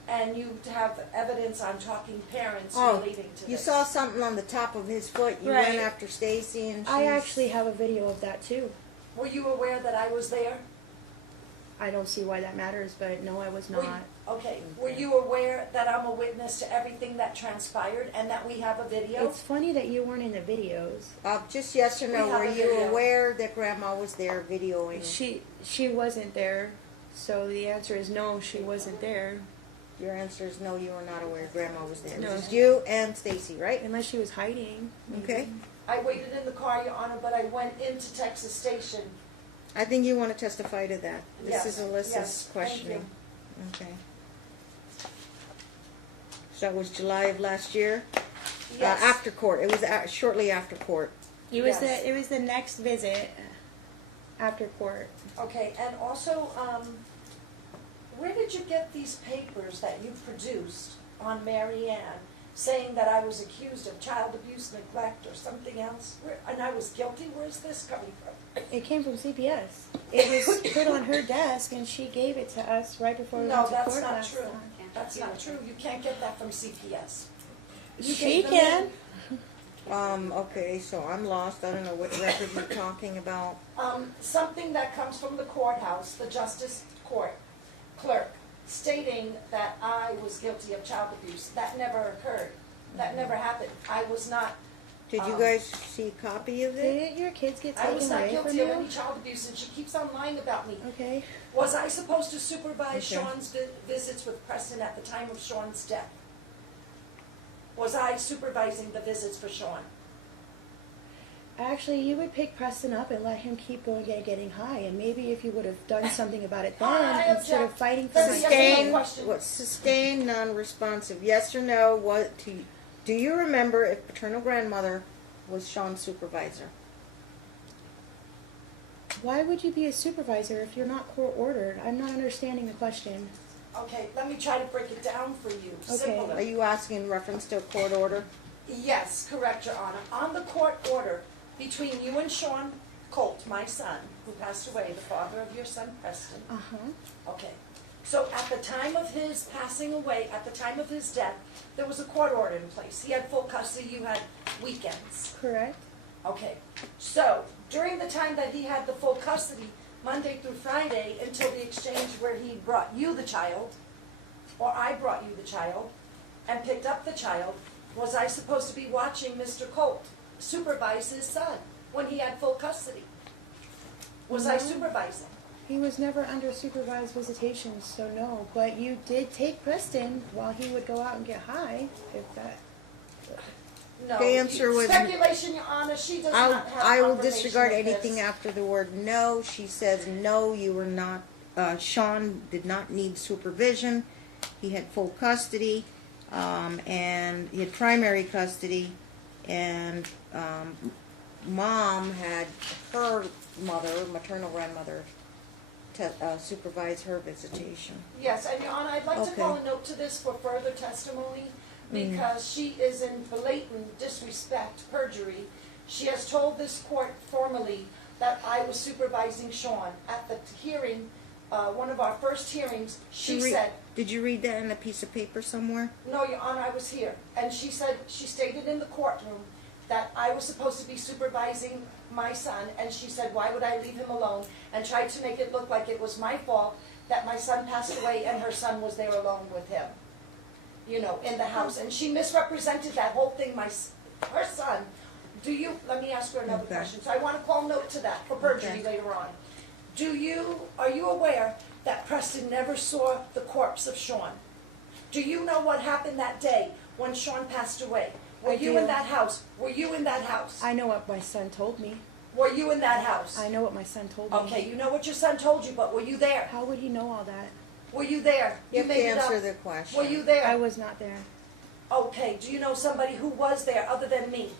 And you have evidence on talking parents Oh, relating to this. you saw something on the top of his foot. You Right. went after Stacy, and I she's- actually have a video of that, too. Were you aware that I was there? I don't see why that matters, but no, I was Were you- not. Okay. Were you aware that I'm a witness to everything that transpired and that we have a video? It's funny that you weren't in the videos. Just yes or We no, have were a you video. aware that Grandma was there videoing? She wasn't there, so the answer is no, she wasn't there. Your answer is no, you were not aware Grandma was there. No. It was you and Stacy, right? Unless she was hiding. maybe. Okay. I waited in the car, Your Honor, but I went into Texas station. I think you want to testify to that. This Yes, is Alyssa's yes, thank questioning. Okay. So that was July of last year? Yes. After court. It was shortly after court. It was Yes. it was the next visit after court. Okay, and also, where did you get these papers that you produced on Mary Ann saying that I was accused of child abuse, neglect, or something else? And I was guilty? Where's this coming from? It came from CPS. It was put on her desk, and she gave it to us right before we No, went to that's court not last true. time. That's not true. You can't get that from CPS. You She gave them can. Okay, so I'm lost. I don't know what record you're talking about. Something that comes from the courthouse, the justice court clerk, stating that I was guilty of child abuse. That never occurred. That never happened. I was not Did you guys see a copy of it? Didn't your kids get I was taken not away from guilty of you? any child abuse, and she keeps on lying about me. Okay. Was I supposed to supervise Okay. Sean's visits with Preston at the time of Sean's death? Was I supervising the visits for Sean? Actually, you would pick Preston up and let him keep going and getting high, and maybe if you would have done something about it then, I instead of object. fighting for That's a it. yes or no Sustained, question. what, sustained, non-responsive, yes or no, do you remember if paternal grandmother was Sean's supervisor? Why would you be a supervisor if you're not court ordered? I'm not understanding the question. Okay, let me try to break it down for you. Okay. Are Simpler. you asking in reference to a court order? Yes, correct, Your Honor. On the court order between you and Sean Colt, my son, who passed away, the father of your son Preston. Uh-huh. Okay. So at the time of his passing away, at the time of his death, there was a court order in place. He had full custody, you had weekends. Correct? Okay. So during the time that he had the full custody, Monday through Friday, until the exchange where he brought you the child, or I brought you the child, and picked up the child, was I supposed to be watching Mr. Colt supervise his son when he had full custody? Was I No. supervising? He was never under supervised visitation, so no. But you did take Preston while he would go out and get high, if that... No. The answer was- Speculation, Your Honor, she does not have I will confirmation disregard of this. anything after the word no. She says no, you were not, Sean did not need supervision. He had full custody, and he had primary custody, and mom had her mother, maternal grandmother, supervise her visitation. Yes, and Your Honor, I'd like to Okay. call a note to this for further testimony, because she is in blatant disrespect, perjury. She has told this court formally that I was supervising Sean. At the hearing, one of our first hearings, she said, Did you read that in a piece of paper somewhere? no, Your Honor, I was here. And she said, she stated in the courtroom that I was supposed to be supervising my son, and she said, why would I leave him alone? And tried to make it look like it was my fault that my son passed away and her son was there alone with him, you know, in the house. And she misrepresented that whole thing, her son. Let me ask her another Okay. question. So I want to call note to that for perjury Okay. later on. Are you aware that Preston never saw the corpse of Sean? Do you know what happened that day when Sean passed away? Were I you do. in that house? Were you in that house? I know what my son told me. Were you in that house? I know what my son told me. Okay, you know what your son told you, but were you there? How would he know all that? Were you there? You have to made it up. answer the question. Were you there? I was not there. Okay, do you know somebody who was there other than me?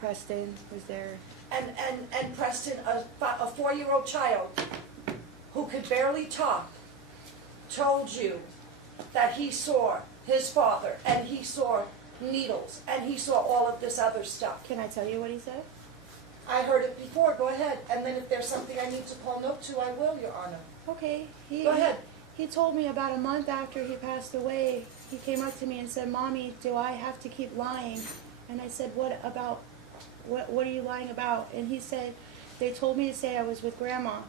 Preston was there. And Preston, a 4-year-old child who could barely talk, told you that he saw his father, and he saw needles, and he saw all of this other stuff. Can I tell you what he said? I heard it before, go ahead. And then if there's something I need to call note to, I will, Your Honor. Okay. Go ahead. He told me about a month after he passed away, he came up to me and said, Mommy, do I have to keep lying? And I said, what are you lying about? And he said, they told me to say I was with Grandma.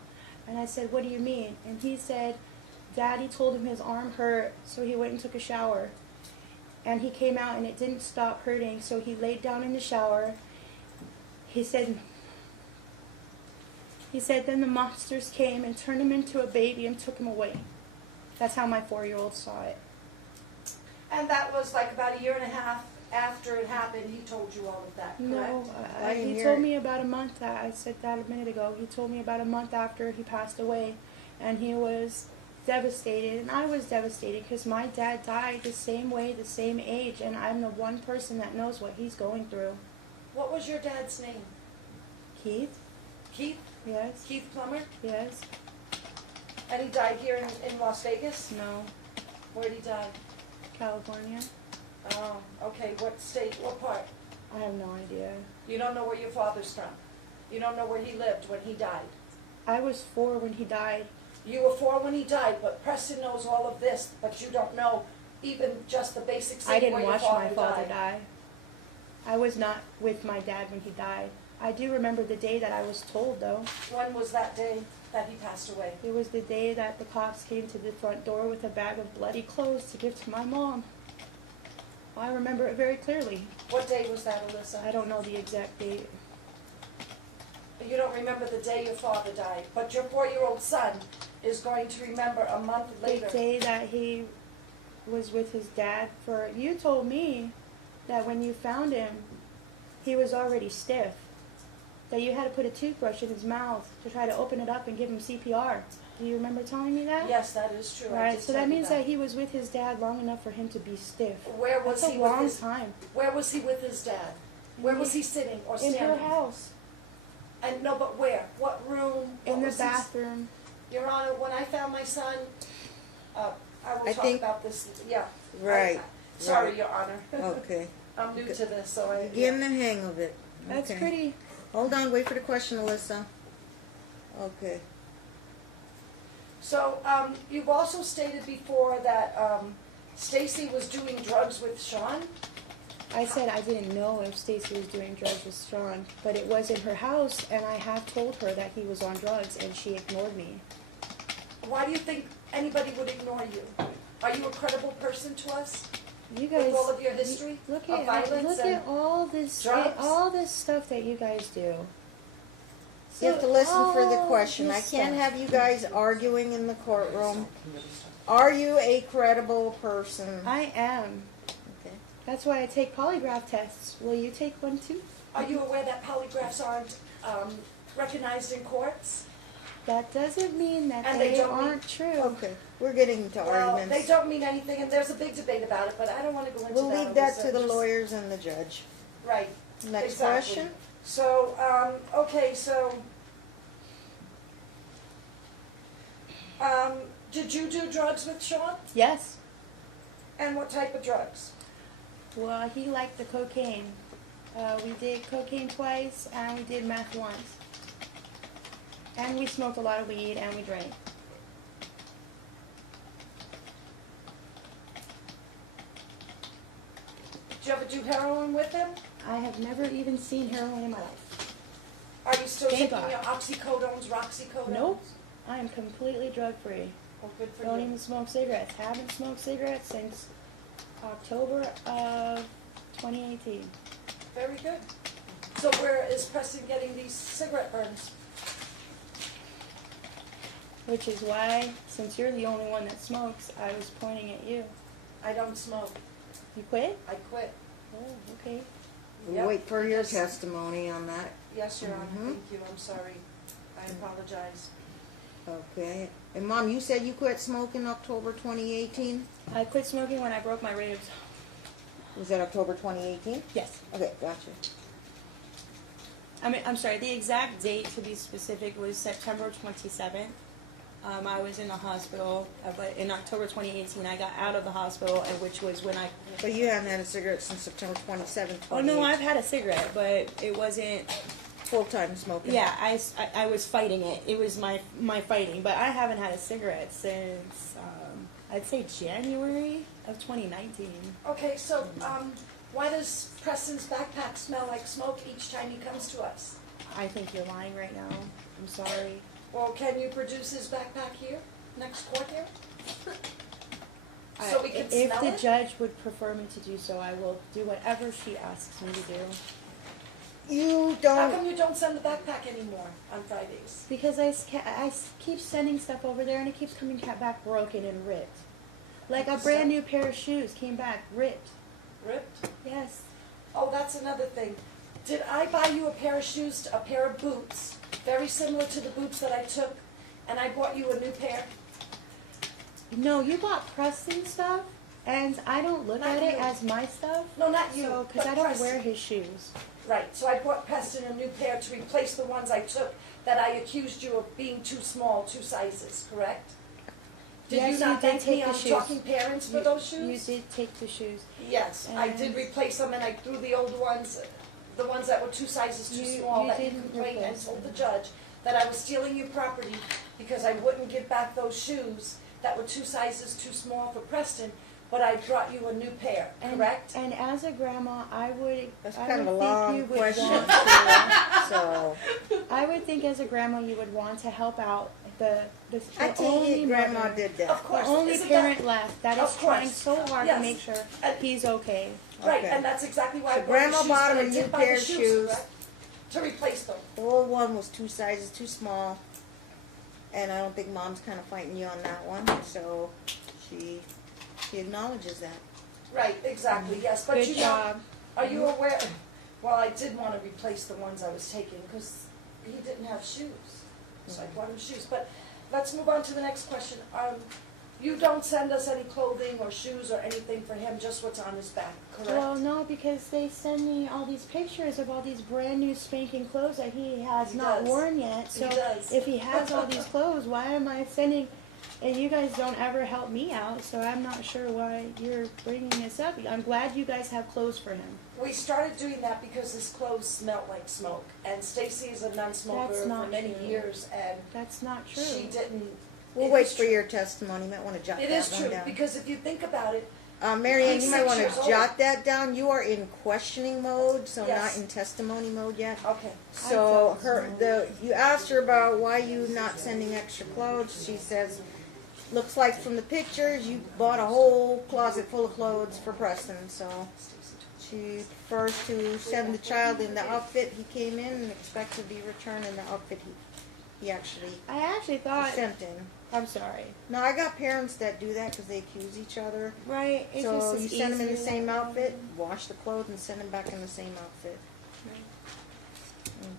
And I said, what do you mean? And he said, Daddy told him his arm hurt, so he went and took a shower. And he came out and it didn't stop hurting, so he laid down in the shower. He said, then the monsters came and turned him into a baby and took him away. That's how my 4-year-old saw it. And that was like about 1.5 years after it happened, he told you all of that, correct? No, I didn't he hear told it. me about a month, I said that a minute ago, he told me about a month after he passed away, and he was devastated, and I was devastated because my dad died the same way, the same age, and I'm the one person that knows what he's going through. What was your dad's name? Keith? Keith? Yes? Keith Plummer? Yes? And he died here in Las Vegas? No? Where'd he die? California? Oh, okay, what state, what part? I have no idea. You don't know where your father's from? You don't know where he lived when he died? I was 4 when he died. You were 4 when he died, but Preston knows all of this, but you don't know even just the basics of I where didn't your watch father my father died. die. I was not with my dad when he died. I do remember the day that I was told, though. When was that day that he passed away? It was the day that the cops came to the front door with a bag of bloody clothes to give to my mom. I remember it very clearly. What day was that, Alyssa? I don't know the exact date. You don't remember the day your father died, but your 4-year-old son is going to remember a month later. The day that he was with his dad for, you told me that when you found him, he was already stiff. That you had to put a toothbrush in his mouth to try to open it up and give him CPR. Do you remember telling me that? Yes, that is true. I Right, did so tell that you means that he was with his dad long enough for him to be stiff. Where was That's he a with long his? time. Where was he with his dad? Where was he sitting or In standing? her house. And no, but where? What room? What In the was his- bathroom. Your Honor, when I found my son, I will I talk think- about this. Yeah. Right. Sorry, right. Your Honor. Okay. I'm new to this, so I. Getting the hang of it. That's Okay. pretty. Hold on, wait for the question, Alyssa. Okay. So, you've also stated before that Stacy was doing drugs with Sean. I said I didn't know if Stacy was doing drugs with Sean, but it was in her house, and I have told her that he was on drugs, and she ignored me. Why do you think anybody would ignore you? Are you a credible person to us? You guys, With all of your history look of at violence and all this drugs? stuff that you guys do. You have to listen for the all question. I this can't stuff. have you guys arguing in the courtroom. Are you a credible person? I am. Okay. That's why I take polygraph tests. Will you take one too? Are you aware that polygraphs aren't recognized in courts? That doesn't mean that And they they don't mean- aren't true. Okay, we're getting into Well, they arguments. don't mean anything, and there's a big debate about it, but I don't want to go into that. We'll leave that Alyssa. to the Just- lawyers and the judge. Right. Next Exactly. question? So, okay, so, did you do drugs with Sean? Yes. And what type of drugs? Well, he liked the cocaine. We did cocaine twice, and we did meth once. And we smoked a lot of weed, and we drank. Did you ever do heroin with him? I have never even seen heroin in my life. Are you still Thank taking God. your oxycodones, roxycodones? Nope. I am completely drug-free. Oh, good for Don't you. even smoke cigarettes. Haven't smoked cigarettes since October of 2018. Very good. So where is Preston getting these cigarette burns? Which is why, since you're the only one that smokes, I was pointing at you. I don't smoke. You quit? I quit. Oh, okay. We'll Yep. wait for your Yes. testimony on that. Yes, Your Honor, Mhm. thank you, I'm sorry. I apologize. Okay. And Mom, you said you quit smoking October 2018? I quit smoking when I broke my ribs. Was that October 2018? Yes. Okay, gotcha. I'm sorry, the exact date to be specific was September 27th. I was in the hospital, but in October 2018 I got out of the hospital, and which was when I... But you haven't had a cigarette since September 27th, Oh no, I've had a cigarette, but it wasn't... Full-time smoking. Yeah, I was fighting it. It was my fighting, but I haven't had a cigarette since, I'd say January of 2019. Okay, so, why does Preston's backpack smell like smoke each time he comes to us? I think you're lying right now. I'm sorry. Well, can you produce his backpack here, next court here? So we can If smell the it? judge would prefer me to do so, I will do whatever she asks me to do. You How don't... come you don't send the backpack anymore on Fridays? Because I keep sending stuff over there, and it keeps coming back broken and ripped. Like a brand new pair of shoes came back ripped. Ripped? Yes. Oh, that's another thing. Did I buy you a pair of shoes, a pair of boots, very similar to the boots that I took, and I bought you a new pair? No, you bought Preston stuff, and I don't look Not at it you. as my stuff. No, not you, So, because but I don't Preston. wear his shoes. Right, so I bought Preston a new pair to replace the ones I took that I accused you of being too small, 2 sizes, correct? Did Yes, you you not did thank take me the on shoes. Talking Parents for those shoes? You did take the shoes. Yes, I did And- replace them and I threw the old ones, the ones that were 2 sizes too You- small, you that you didn't complained and replace told the them. judge that I was stealing your property because I wouldn't give back those shoes that were 2 sizes too small for Preston, but I brought you a new pair, correct? And as a grandma, I would. That's I kind of a would think long you would question, want- too, so... I would think as a grandma you would want to help out the I take only it Grandma mother, did that. Of the course. only Isn't parent left that is Of trying course. so hard Yes. to make sure And- he's okay. Right, Okay. and that's exactly why So I bought the Grandma shoes, bought but him I a new did buy pair the of shoes, shoes. correct? To replace them. The old one was 2 sizes too small, and I don't think Mom's kind of fighting you on that one. So she acknowledges that. Right, exactly, yes, but Good you know, job. are you aware, well, I did want to replace the ones I was taking, because he didn't have shoes. So I bought him shoes, but let's move on to the next question. You don't send us any clothing or shoes or anything for him, just what's on his back, Well, correct? no, because they send me all these pictures of all these brand new spanking clothes that he has He not does. worn yet. He So does. if he has all these clothes, why am I sending? And you guys don't ever help me out, so I'm not sure why you're bringing this up. I'm glad you guys have clothes for him. We started doing that because his clothes smelled like smoke, and Stacy is a non-smoker That's for not many true. years, and That's not true. she didn't. We'll It wait is for true. your testimony. You might want to jot It that is one true, down. because if you think about it, Mary Ann, He's you might 6 want years to old. jot that down. You are in questioning mode, so Yes. not in testimony mode yet. okay, So you asked her about why you not sending extra clothes. She says, looks like from the pictures you bought a whole closet full of clothes for Preston. So she prefers to send the child in the outfit he came in and expect to be returned in the outfit he actually I actually thought. sent in. I'm sorry. No, I got parents that do that because they accuse each other. Right. It's So just you as send them in the easy same that way. outfit, wash the clothes, and send them back in the same outfit.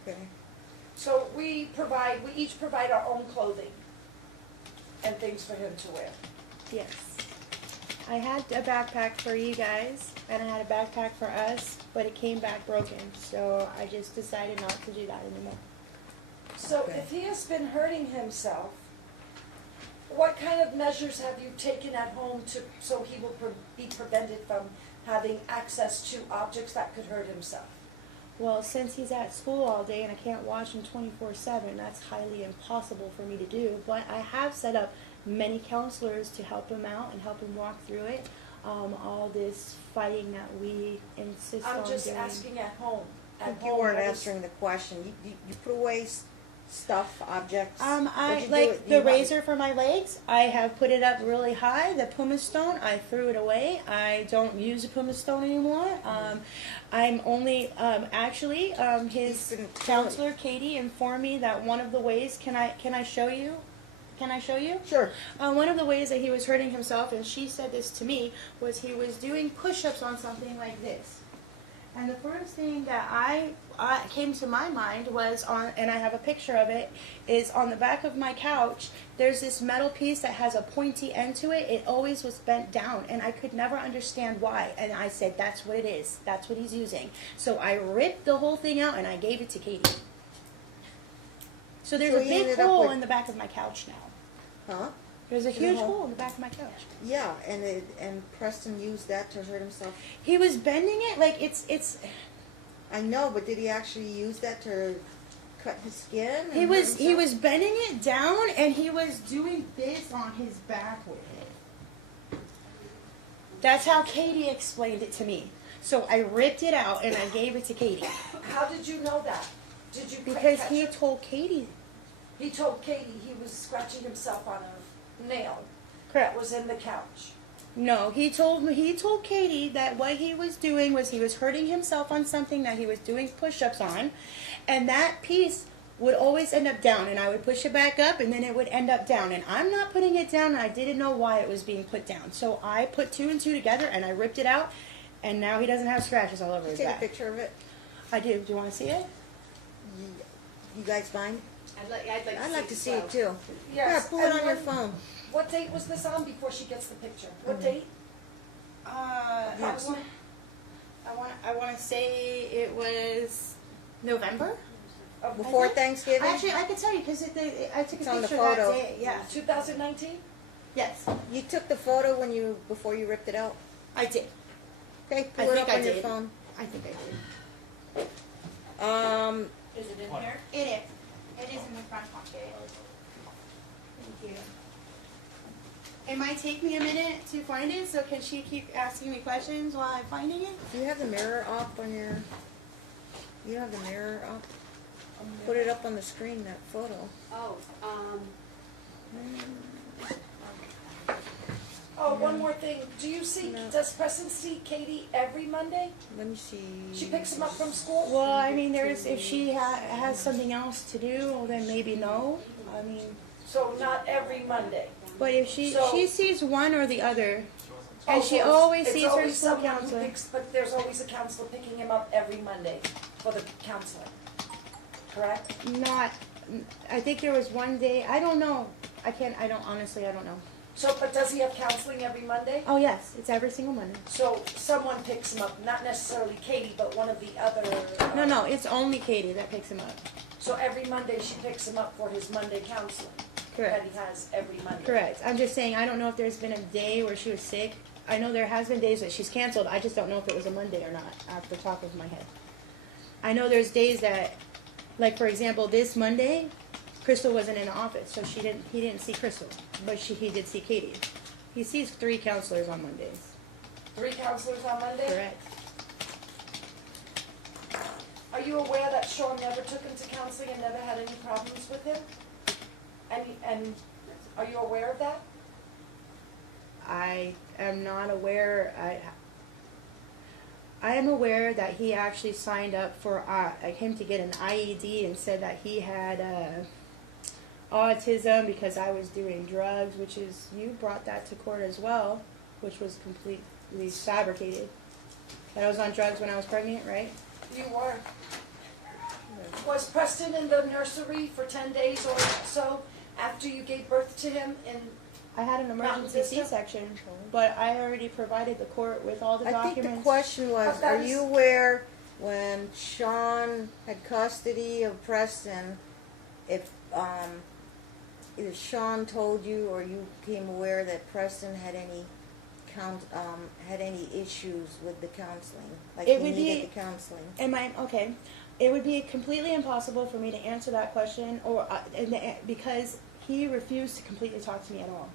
Okay. so we each provide our own clothing and things for him to wear. Yes. I had a backpack for you guys, and I had a backpack for us, but it came back broken, so I just decided not to do that anymore. So Okay. if he has been hurting himself, what kind of measures have you taken at home so he will be prevented from having access to objects that could hurt himself? Well, since he's at school all day and I can't watch him 24/7, that's highly impossible for me to do. But I have set up many counselors to help him out and help him walk through it. All this fighting that we insist on I'm just doing. asking at home. I At think you home, weren't what is- answering the question. You put away stuff, objects. I What'd you do like with- the you want- razor for my legs. I have put it up really high. The pumice stone, I threw it away. I don't use a pumice stone anymore. I'm only actually his He's been counselor Katie informed me that one of the ways can I show you? Can I show you? Sure. One of the ways that he was hurting himself, and she said this to me, was he was doing push-ups on something like this. And the first thing that I came to my mind was and I have a picture of it, is on the back of my couch, there's this metal piece that has a pointy end to it. It always was bent down, and I could never understand why. And I said, that's what it is. That's what he's using. So I ripped the whole thing out, and I gave it to Katie. So there's So a he big ended up hole with- in the back of my couch now. Huh? There's a There's a huge hole? hole in the back of my couch. Yeah, and Preston used that to hurt himself. He was bending it like it's. I know, but did he actually use that to cut his skin? and He hurt was himself? bending it down, and he was doing this on his back with it. That's how Katie explained it to me. So I ripped it out and I gave it to Katie How did you know that? Did you because catch he it? told Katie. He told Katie he was scratching himself on a nail that Correct. was in the couch. No, he told Katie that what he was doing was he was hurting himself on something that he was doing push-ups on, and that piece would always end up down, and I would push it back up, and then it would end up down, and I'm not putting it down, and I didn't know why it was being put down. So I put 2 and 2 together, and I ripped it out, and now he doesn't have scratches all over his Take a back. picture of it. I do. Do you want to see it? You guys mind? I'd I'd like to see it it too. Yeah, Yes. pull it and on your when- phone. What date was this on before she gets the picture? What Mhm. date? I want to say it was November. Of Before think- Thanksgiving? Actually, I could tell you because I took It's a on the picture that photo. day. Yeah. 2019? Yes, You took the photo before you ripped it out? I did. Okay, I pull it think up I on your did. phone. I think I did. Is it in here? It is. It is in the front pocket. Thank you. It might take me a minute to find it, so can she keep asking me questions while I'm finding it? Do you have the mirror off on your, you don't have the mirror up? Put it up on the screen, that photo. Oh, Oh, one more thing, does Preston see Katie every Monday? Let me see. She picks him up from school? Well, I mean, if she has something else to do, well, then maybe no. I mean, So not every Monday? but if she So- sees one or the other, Oh, and she so always it's sees her always school someone who counselor. But there's always a counselor picking him up every Monday for the counseling, correct? Not, I think there was one day, I don't know. Honestly, I don't know. So, but does he have counseling every Monday? Oh, yes, it's every single Monday. So someone picks him up, not necessarily Katie, but one of the other. No, it's only Katie that picks him up. So every Monday she picks him up for his Monday counseling that he has every Monday. Correct. I'm just saying, I don't know if there's been a day where she was sick. I know there has been days that she's canceled. I just don't know if it was a Monday or not, off the top of my head. I know there's days that, like for example, this Monday, Crystal wasn't in the office, so he didn't see Crystal, but he did see Katie. He sees 3 counselors on Mondays. 3 counselors on Monday? Correct. Are you aware that Sean never took him to counseling and never had any problems with him? And are you aware of that? I am not aware. I am aware that he actually signed up for him to get an IED and said that he had autism because I was doing drugs, which is, you brought that to court as well, which was completely fabricated. That I was on drugs when I was pregnant, right? You were. Was Preston in the nursery for 10 days or so after you gave birth to him in? I had an emergency Vista? C-section, but I already provided the court with all the I documents. think the question was, But that are is- you aware when Sean had custody of Preston, if either Sean told you or you became aware that Preston had any issues with the counseling, like It he would needed be- the counseling? Okay? It would be completely impossible for me to answer that question, because he refused to completely talk to me at all.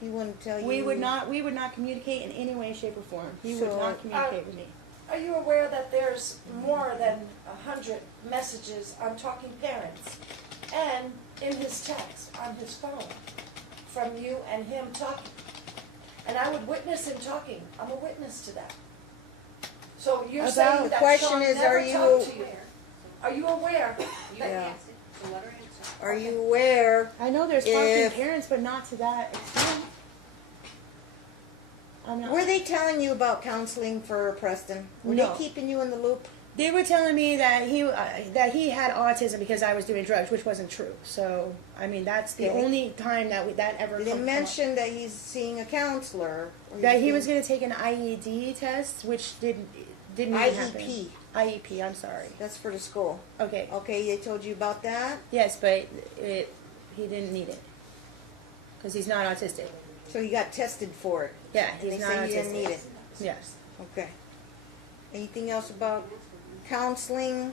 He wouldn't tell you. We would not communicate in any way, shape, or form. He would So- not communicate with me. Are you aware that there's more than 100 messages on Talking Parents and in his text on his phone from you and him talking? And I would witness him talking. I'm a witness to that. So you're About- saying The that question Sean is, never are you- talked to you? Are you aware? Yeah. Are you aware? I know there's talking If- parents, but not to that extent. I'm not. Were they telling you about counseling for Preston? Were No. they keeping you in the loop? They were telling me that he had autism because I was doing drugs, which wasn't true. So I mean, that's the Okay. only time that ever. Did they come up. mention that he's seeing a counselor? Or That he being- was going to take an IED test, which didn't even happen. IEP. IEP. I'm sorry. That's for the school. Okay. Okay, they told you about that? Yes, but he didn't need it because he's not autistic. So you got tested for it? Yeah, And he's they not say autistic. you didn't need it? Yes. Okay. Anything else about counseling?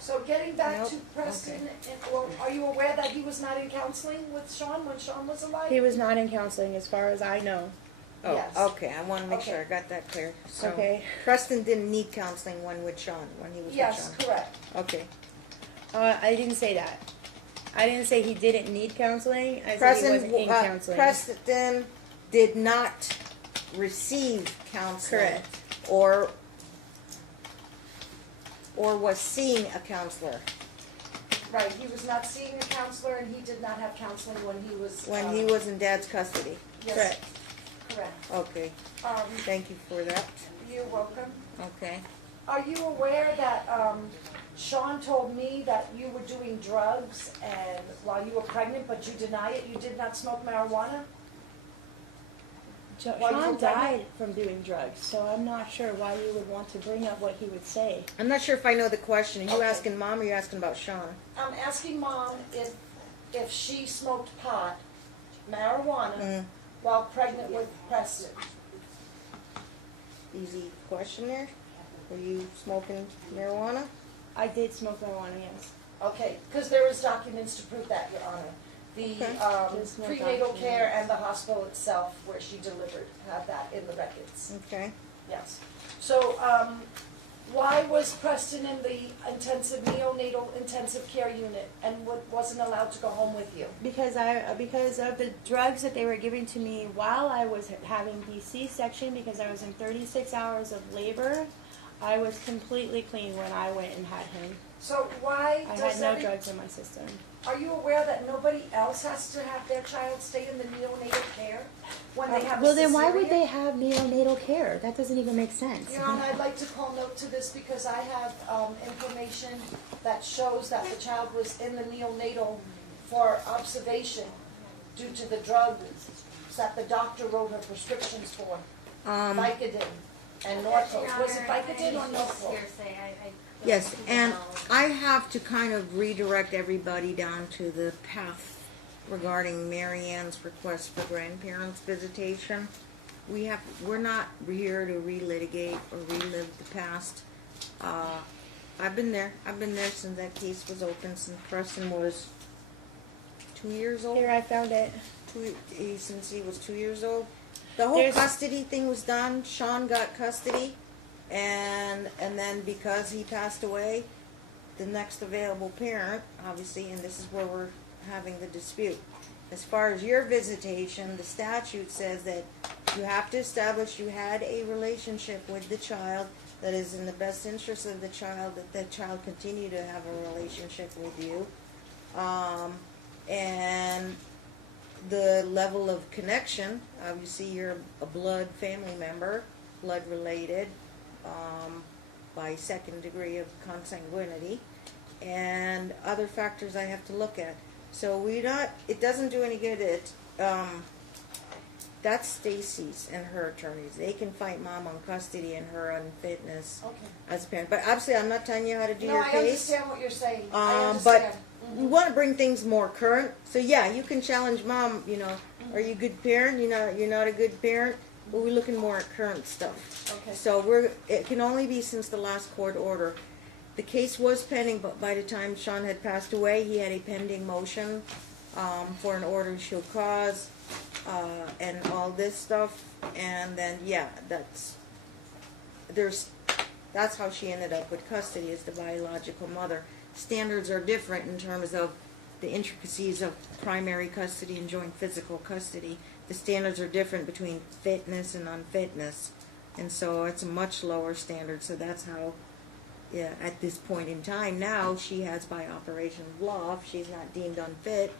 So getting back Nope. to Preston, well, are you aware that he was not in counseling with Sean when Sean was alive? He was not in counseling, as far as I know. Oh, Yes. okay, I want to make Okay. sure I got that clear. So Okay. Preston didn't need counseling when he was with Yes, Sean? correct. Okay. I didn't say that. I didn't say he didn't need counseling. I said he Preston, wasn't in counseling. Preston did not receive counseling. Correct. Or was seeing a counselor Right, he was not seeing a counselor and he did not have counseling when he was. when he was in Dad's custody. Yes, Correct. correct. Okay, Um, thank you for that. you're welcome. Okay. Are you aware that, Sean told me that you were doing drugs and while you were pregnant, but you deny it, you did not smoke marijuana? While you were Sean pregnant? died from doing drugs, so I'm not sure why you would want to bring up what he would say. I'm not sure if I know the question. Are you Okay. asking Mom or are you asking about Sean? I'm asking Mom if she smoked pot, marijuana, Mm, while pregnant with Preston. easy question there. Were you smoking marijuana? I did smoke marijuana, yes. Okay, because there is documents to prove that, Your Honor. The Okay. There's no prenatal care documents. and the hospital itself where she delivered have that in the records. Okay. Yes. So, Why was Preston in the neonatal intensive care unit and wasn't allowed to go home with you? Because of the drugs that they were giving to me while I was having the C-section, because I was in 36 hours of labor, I was completely clean when I went and had him. So why I does had no drugs in my system. Are you aware that nobody else has to have their child stay in the neonatal care when they have a Well, then why would cesarean? they have neonatal care? That doesn't even make sense. Your Honor, I'd like to call note to this because I have information that shows that the child was in the neonatal for observation due to the drugs that the doctor wrote her prescriptions for, Vicodin and Norco. Was it Vicodin or Norco? Hearsay. I don't Yes, even and know. I have to kind of redirect everybody down to the path regarding Mary Ann's request for grandparents visitation. We're not here to relitigate or relive the past. I've been there since that case was open, since Preston was 2 years old. Here, I found it. Since he was 2 years old. The whole There's- custody thing was done. Sean got custody, and then because he passed away, the next available parent, obviously, and this is where we're having the dispute. As far as your visitation, the statute says that you have to establish you had a relationship with the child that is in the best interest of the child, that the child continue to have a relationship with you. And the level of connection, obviously you're a blood family member, blood related, by second degree of consanguinity, and other factors I have to look at. So it doesn't do any good. That's Stacy's and her attorneys. They can fight mom on custody and her unfitness Okay. as a parent. But obviously I'm not telling you how to do No, your I case. understand what you're saying. I But understand. you want to bring things more current. So yeah, you can challenge mom, are you a good parent? You're not a good parent. But we're looking more at current stuff. Okay. So it can only be since the last court order. The case was pending, but by the time Sean had passed away, he had a pending motion for an order to show cause and all this stuff. And then that's how she ended up with custody as the biological mother. Standards are different in terms of the intricacies of primary custody and joint physical custody. The standards are different between fitness and unfitness, and so it's a much lower standard. So that's how, at this point in time now, she has by operation of law, if she's not deemed unfit,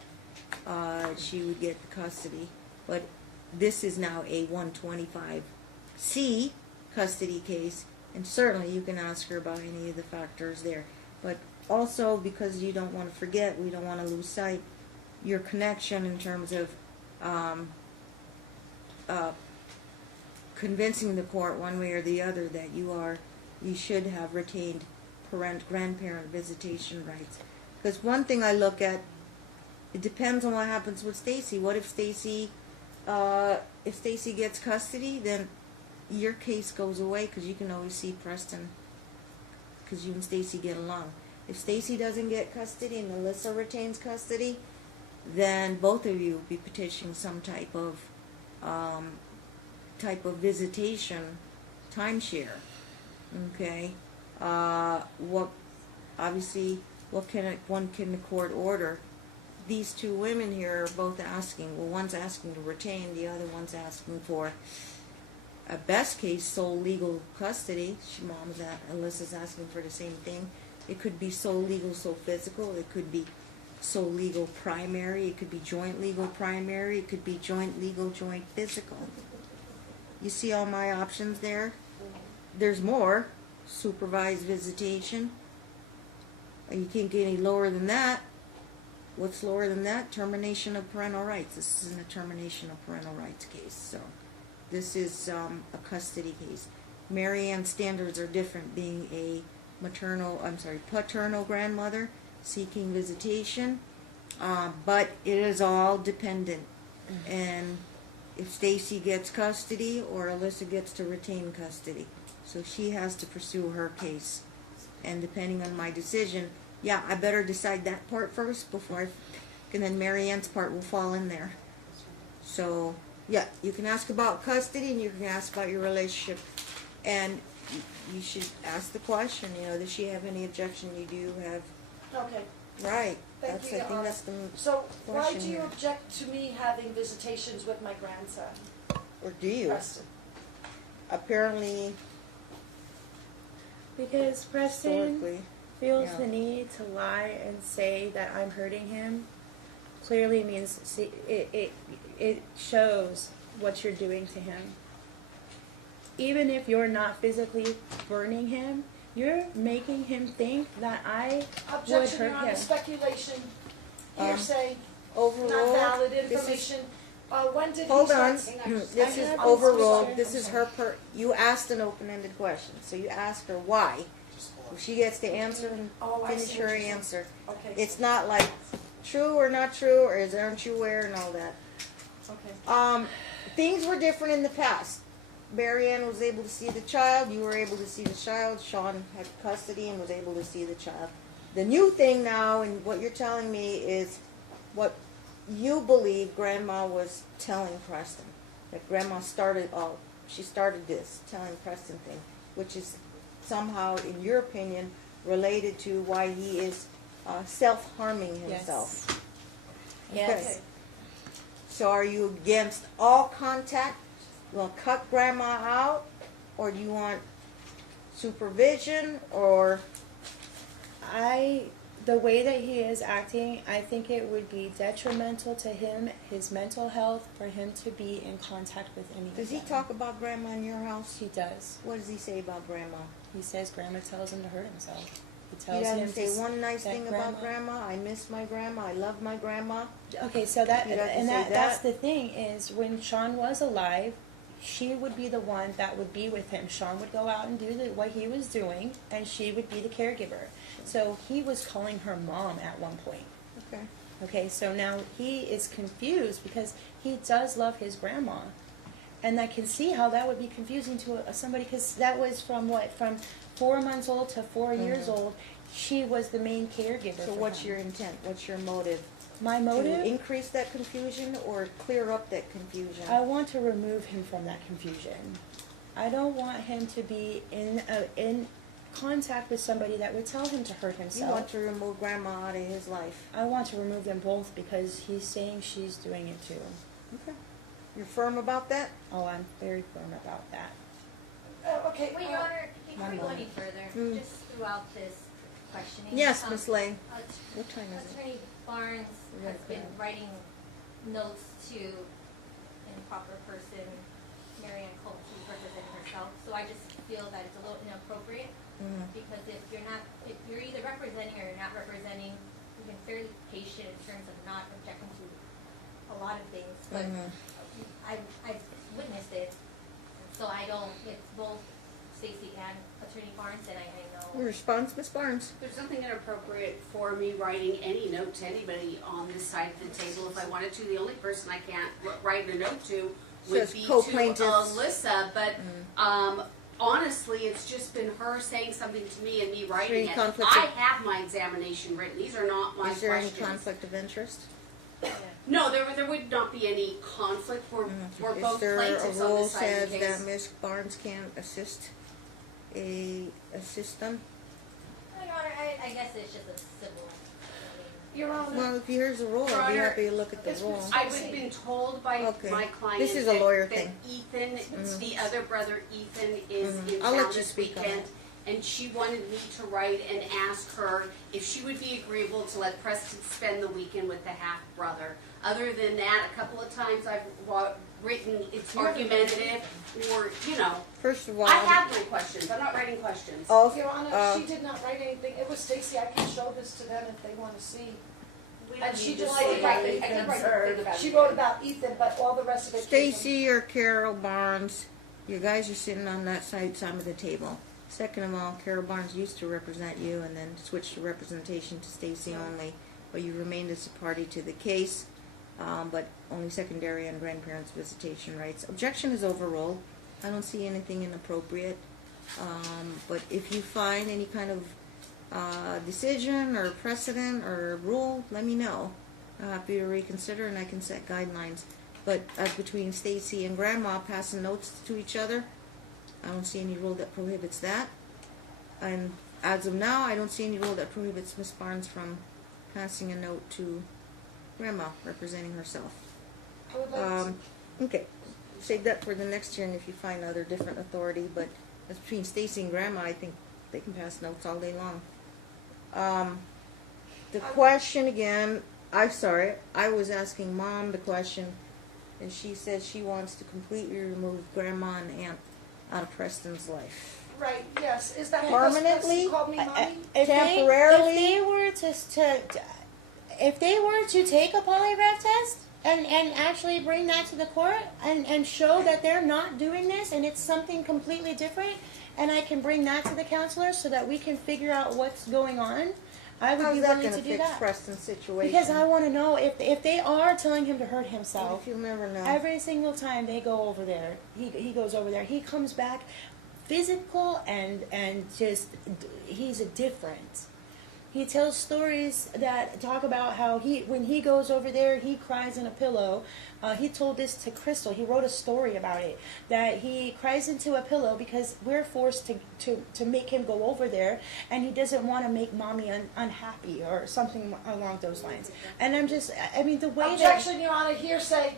she would get the custody. But this is now a 125C custody case, and certainly you can ask her about any of the factors there. But also, because you don't want to forget, we don't want to lose sight, your connection in terms of convincing the court one way or the other that you should have retained grandparent visitation rights. Because one thing I look at, it depends on what happens with Stacy. What if Stacy gets custody, then your case goes away because you can always see Preston because you and Stacy get along. If Stacy doesn't get custody and Melissa retains custody, then both of you will be petitioning some type of visitation timeshare. Okay, what can the court order? These two women here are both asking. Well, one's asking to retain, the other one's asking for a best case sole legal custody. Alyssa's asking for the same thing. It could be sole legal, sole physical. It could be sole legal primary. It could be joint legal primary. It could be joint legal, joint physical. You see all my options there? There's more. Supervised visitation. You can't get any lower than that. What's lower than that? Termination of parental rights. This isn't a termination of parental rights case. So this is a custody case. Mary Ann's standards are different, being a paternal grandmother seeking visitation, but it is all dependent. And if Stacy gets custody or Alyssa gets to retain custody, so she has to pursue her case. And depending on my decision, I better decide that part first and then Mary Ann's part will fall in there. So you can ask about custody and you can ask about your relationship And you should ask the question, you know, does she have any objection? You do have, Okay, right. Thank That's, you, I think Your Honor. that's the, so why Question do you here. object to me having visitations with my grandson, or do you? Preston? Apparently, Because Preston historically, feels yeah. the need to lie and say that I'm hurting him clearly means it shows what you're doing to him. Even if you're not physically burning him, you're making him think that I would Objection, hurt Your Honor, him. speculation, Um, hearsay, overruled. not valid This is- information. When did he Hold start? on. Hang on. This I is have overruled. this This picture. is her you asked an open-ended question. So you asked her why. If she gets to answer and Oh, I finish see her what you're saying. answer. Okay. It's not like true or not true, or aren't you aware and all that. Okay. Things were different in the past. Mary Ann was able to see the child. You were able to see the child. Sean had custody and was able to see the child. The new thing now, and what you're telling me, is what you believe Grandma was telling Preston. That Grandma started she started this telling Preston thing, which is somehow, in your opinion, related to why he is self-harming himself. Yes. Okay. Yes. So are you against all contact? You want to cut Grandma out? Or do you want supervision? Or The way that he is acting, I think it would be detrimental to him, his mental health, for him to be in contact with any of does he them. talk about Grandma in your house? He does. What does he say about Grandma? He says Grandma tells him to hurt himself. He He tells him doesn't say to one nice that thing about Grandma. I miss my Grandma. I love my Grandma. Okay, so that He doesn't and say that's that? the thing is when Sean was alive, she would be the one that would be with him. Sean would go out and do what he was doing, and she would be the caregiver. So he was calling her mom at one point. Okay. Okay, so now he is confused because he does love his grandma. And I can see how that would be confusing to somebody, because that was from 4 months old to 4 years old. She was the main caregiver. So for what's him. your intent? What's your motive? My To motive? increase that confusion or clear up that confusion? I want to remove him from that confusion. I don't want him to be in contact with somebody that would tell him to hurt You himself. want to remove Grandma out of his life. I want to remove them both because he's saying she's doing it too. Okay. You're firm about that? Oh, I'm very firm about that. Okay, Wait, Your Honor, before we go any further, Mm. just throughout this questioning. Yes, Miss Lane. Att- What time is it? Attorney Barnes has been writing notes to an improper person, Mary Ann Colt, who's representing herself. So I just feel that it's a little inappropriate, because if you're either representing or you're not representing, you've been fairly patient in terms of not objecting to a lot of things, but I've witnessed it, so I don't, it's both Stacy and Attorney Barnes, and I know. Response, Miss Barnes. There's nothing inappropriate for me writing any note to anybody on this side of the table if I wanted to. The only person I can't write a note to would Says be to co-plaintiffs. Alyssa, but honestly, it's just been her saying something to me and me writing any it. conflict I of- have my examination written. These are not my Is there any questions. conflict of interest? No, there would not be any conflict. We're Is both there a plaintiffs on rule this side of says the that case. Miss Barnes can assist them? Your Honor, I guess it's just a civil. Your Honor. Well, if here's a rule, Your I'd be Honor, happy to look at the it's- rule. I've been told by Okay. my client This is a lawyer that thing. Ethan, the other brother Ethan, is in I'll let town you this speak on weekend, it. and she wanted me to write and ask her if she would be agreeable to let Preston spend the weekend with the half brother. Other than that, a couple of times I've written it's argumentative, or First of all, I have my questions. I'm not writing questions. also, Your Honor, she did not write anything. It was Stacy. I can show this to them if they want to see. And she just I wrote did about write- I did Ethan's write something about She Ethan. wrote about Ethan, but all the rest of it came from- Stacy or Carol Barnes, you guys are sitting on that side of the table. Second of all, Carol Barnes used to represent you and then switched the representation to Stacy only, but you remained as a party to the case, but only secondary and grandparents' visitation rights. Objection is overruled. I don't see anything inappropriate, but if you find any kind of decision or precedent or rule, let me know. I'm happy to reconsider and I can set guidelines. But between Stacy and Grandma passing notes to each other, I don't see any rule that prohibits that. And as of now, I don't see any rule that prohibits Miss Barnes from passing a note to Grandma representing herself. I would like to, Okay, save that for the next year, and if you find other different authority, but as between Stacy and Grandma, I think they can pass notes all day long. The question again, I'm sorry, I was asking Mom the question, and she said she wants to completely remove Grandma and Aunt out of Preston's life. right, yes, is that Permanently? because Preston called me mommy? Temporarily? If they were to take a polygraph test and actually bring that to the court and show that they're not doing this and it's something completely different, and I can bring that to the counselor so that we can figure out what's going on, I would How's be that willing going to to do fix that. Preston's situation? Because I want to know if they are telling him to hurt himself. You'll never know. Every single time they go over there, he goes over there. He comes back physical and just he's a different. He tells stories that talk about how when he goes over there, he cries in a pillow. He told this to Crystal. He wrote a story about it, that he cries into a pillow because we're forced to make him go over there, and he doesn't want to make Mommy unhappy or something along those lines. And I mean, the way Objection, Your Honor, hearsay,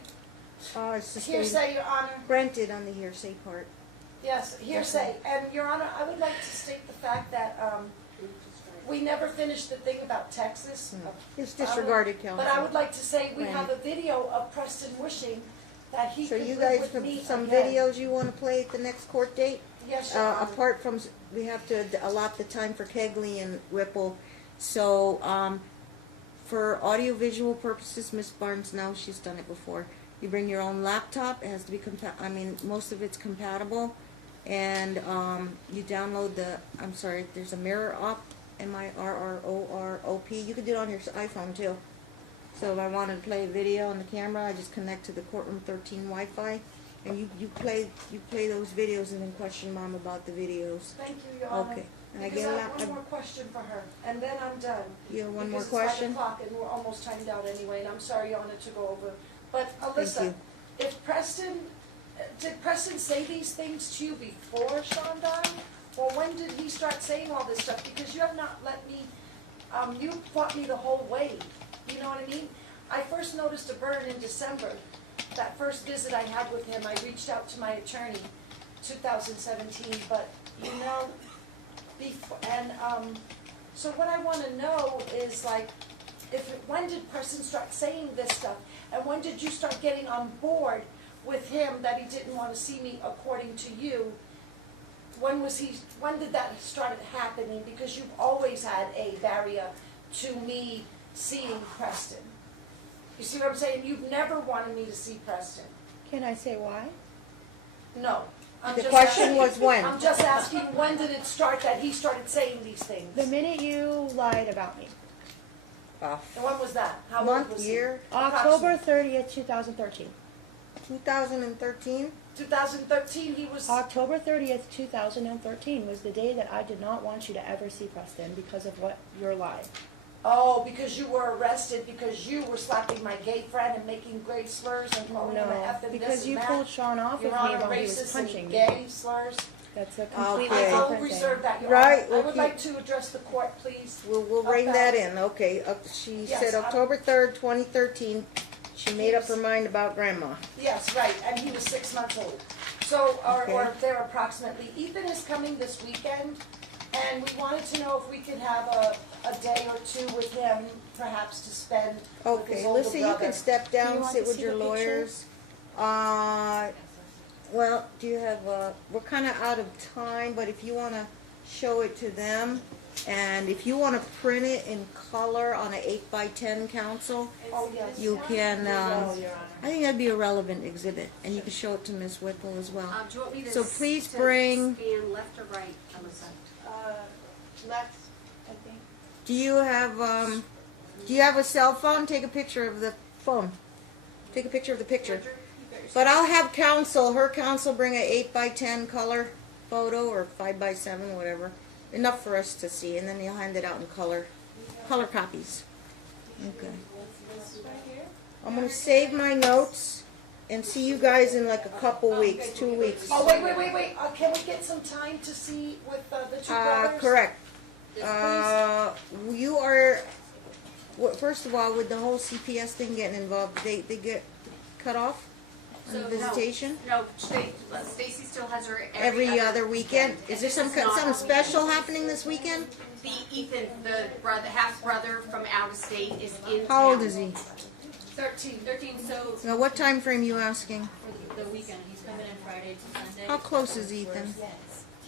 It's sustained. hearsay, Your Honor. Granted on the hearsay part. Yes, hearsay. And Your Honor, I would like to state the fact that we never finished the thing about Texas. It's disregarded, Counsel. But I would like to say we Right. have a video of Preston wishing that he So could you live guys with me have some again. videos you want to play at the next court date? Yes, Your Honor. Apart from, we have to allot the time for Kegley and Whipple. So, for audiovisual purposes, Miss Barnes knows, she's done it before. You bring your own laptop, it has to be most of it's compatible. And, you download there's a mirror op, MIRROROP. You can do it on your iPhone too. So if I wanted to play a video on the camera, I just connect to the courtroom 13 Wi-Fi, and you play those videos and then question Mom about the videos. Thank you, Your Honor. Okay. And I Because get I a have lot. one more question for her, and then I'm done. You have one more Because it's 5 question? o'clock and we're almost timed out anyway, and I'm sorry, Your Honor, to go over. But Thank Alyssa, you. if did Preston say these things to you before Sean died? Or when did he start saying all this stuff? Because you have not let me, you fought me the whole way. You know what I mean? I first noticed a burn in December. That first visit I had with him, I reached out to my attorney, 2017, but you know, so what I want to know is like, when did Preston start saying this stuff? And when did you start getting on board with him that he didn't want to see me according to you? When did that start happening? Because you've always had a barrier to me seeing Preston. You see what I'm saying? You've never wanted me to see Preston. Can I say why? No. I'm The just question asking- was when? I'm just asking, when did it start that he started saying these things? The minute you lied about me. And when was that? How old Month, was he? year, October 30th, 2013. 2013. 2013, he was... October 30th, 2013 was the day that I did not want you to ever see Preston because of what your lie. Oh, because you were arrested because you were slapping my gay friend and making grave slurs and calling him an F and this because and you that. pulled Sean off Your of me Honor, while he was racist punching and me. gay slurs. That's a completely Okay. I will different reserve thing. that, Your Right, Honor. I would okay. like to address the court, please. We'll bring About- that in. Okay. She Yes, said I'm- October 3rd, 2013. She made up her mind about Grandma. Yes, right, and he was 6 months old. So, or Okay. they're approximately. Ethan is coming this weekend, and we wanted to know if we could have a day or two with him, perhaps to spend with his Okay, older Lisa, you brother. can step Do you down, want sit to with see your the picture? lawyers. Well, do you have, we're kind of out of time, but if you want to show it to them, and if you want to print it in color on an 8x10 council, Oh, yes. you can, No, Your Honor. I think that'd be a relevant exhibit, and you can show it to Miss Whipple as well. Do you want me to So please to bring- scan left or right, Alyssa? Left, I think. Do you have a cell phone? Take a picture of the phone. Take a picture of the picture. But I'll have her counsel bring a 8x10 color photo or 5x7, whatever. Enough for us to see, and then you'll hand it out in color copies. Okay. I'm going to save my notes. and see you guys in like a couple weeks, 2 weeks. Oh, wait. Can we get some time to see with the two brothers? Correct. Yes, You are, first of all, with the whole CPS thing getting involved, they get cut off on So, visitation? No, Stacy still has her Every other weekend? Is there This is not something a special happening this weekend? The Ethan, the brother, half brother from out of state, is in town. How old is he? 13. 13, so Now, what time frame you asking? for the weekend, he's coming in Friday to Sunday. How close is Ethan?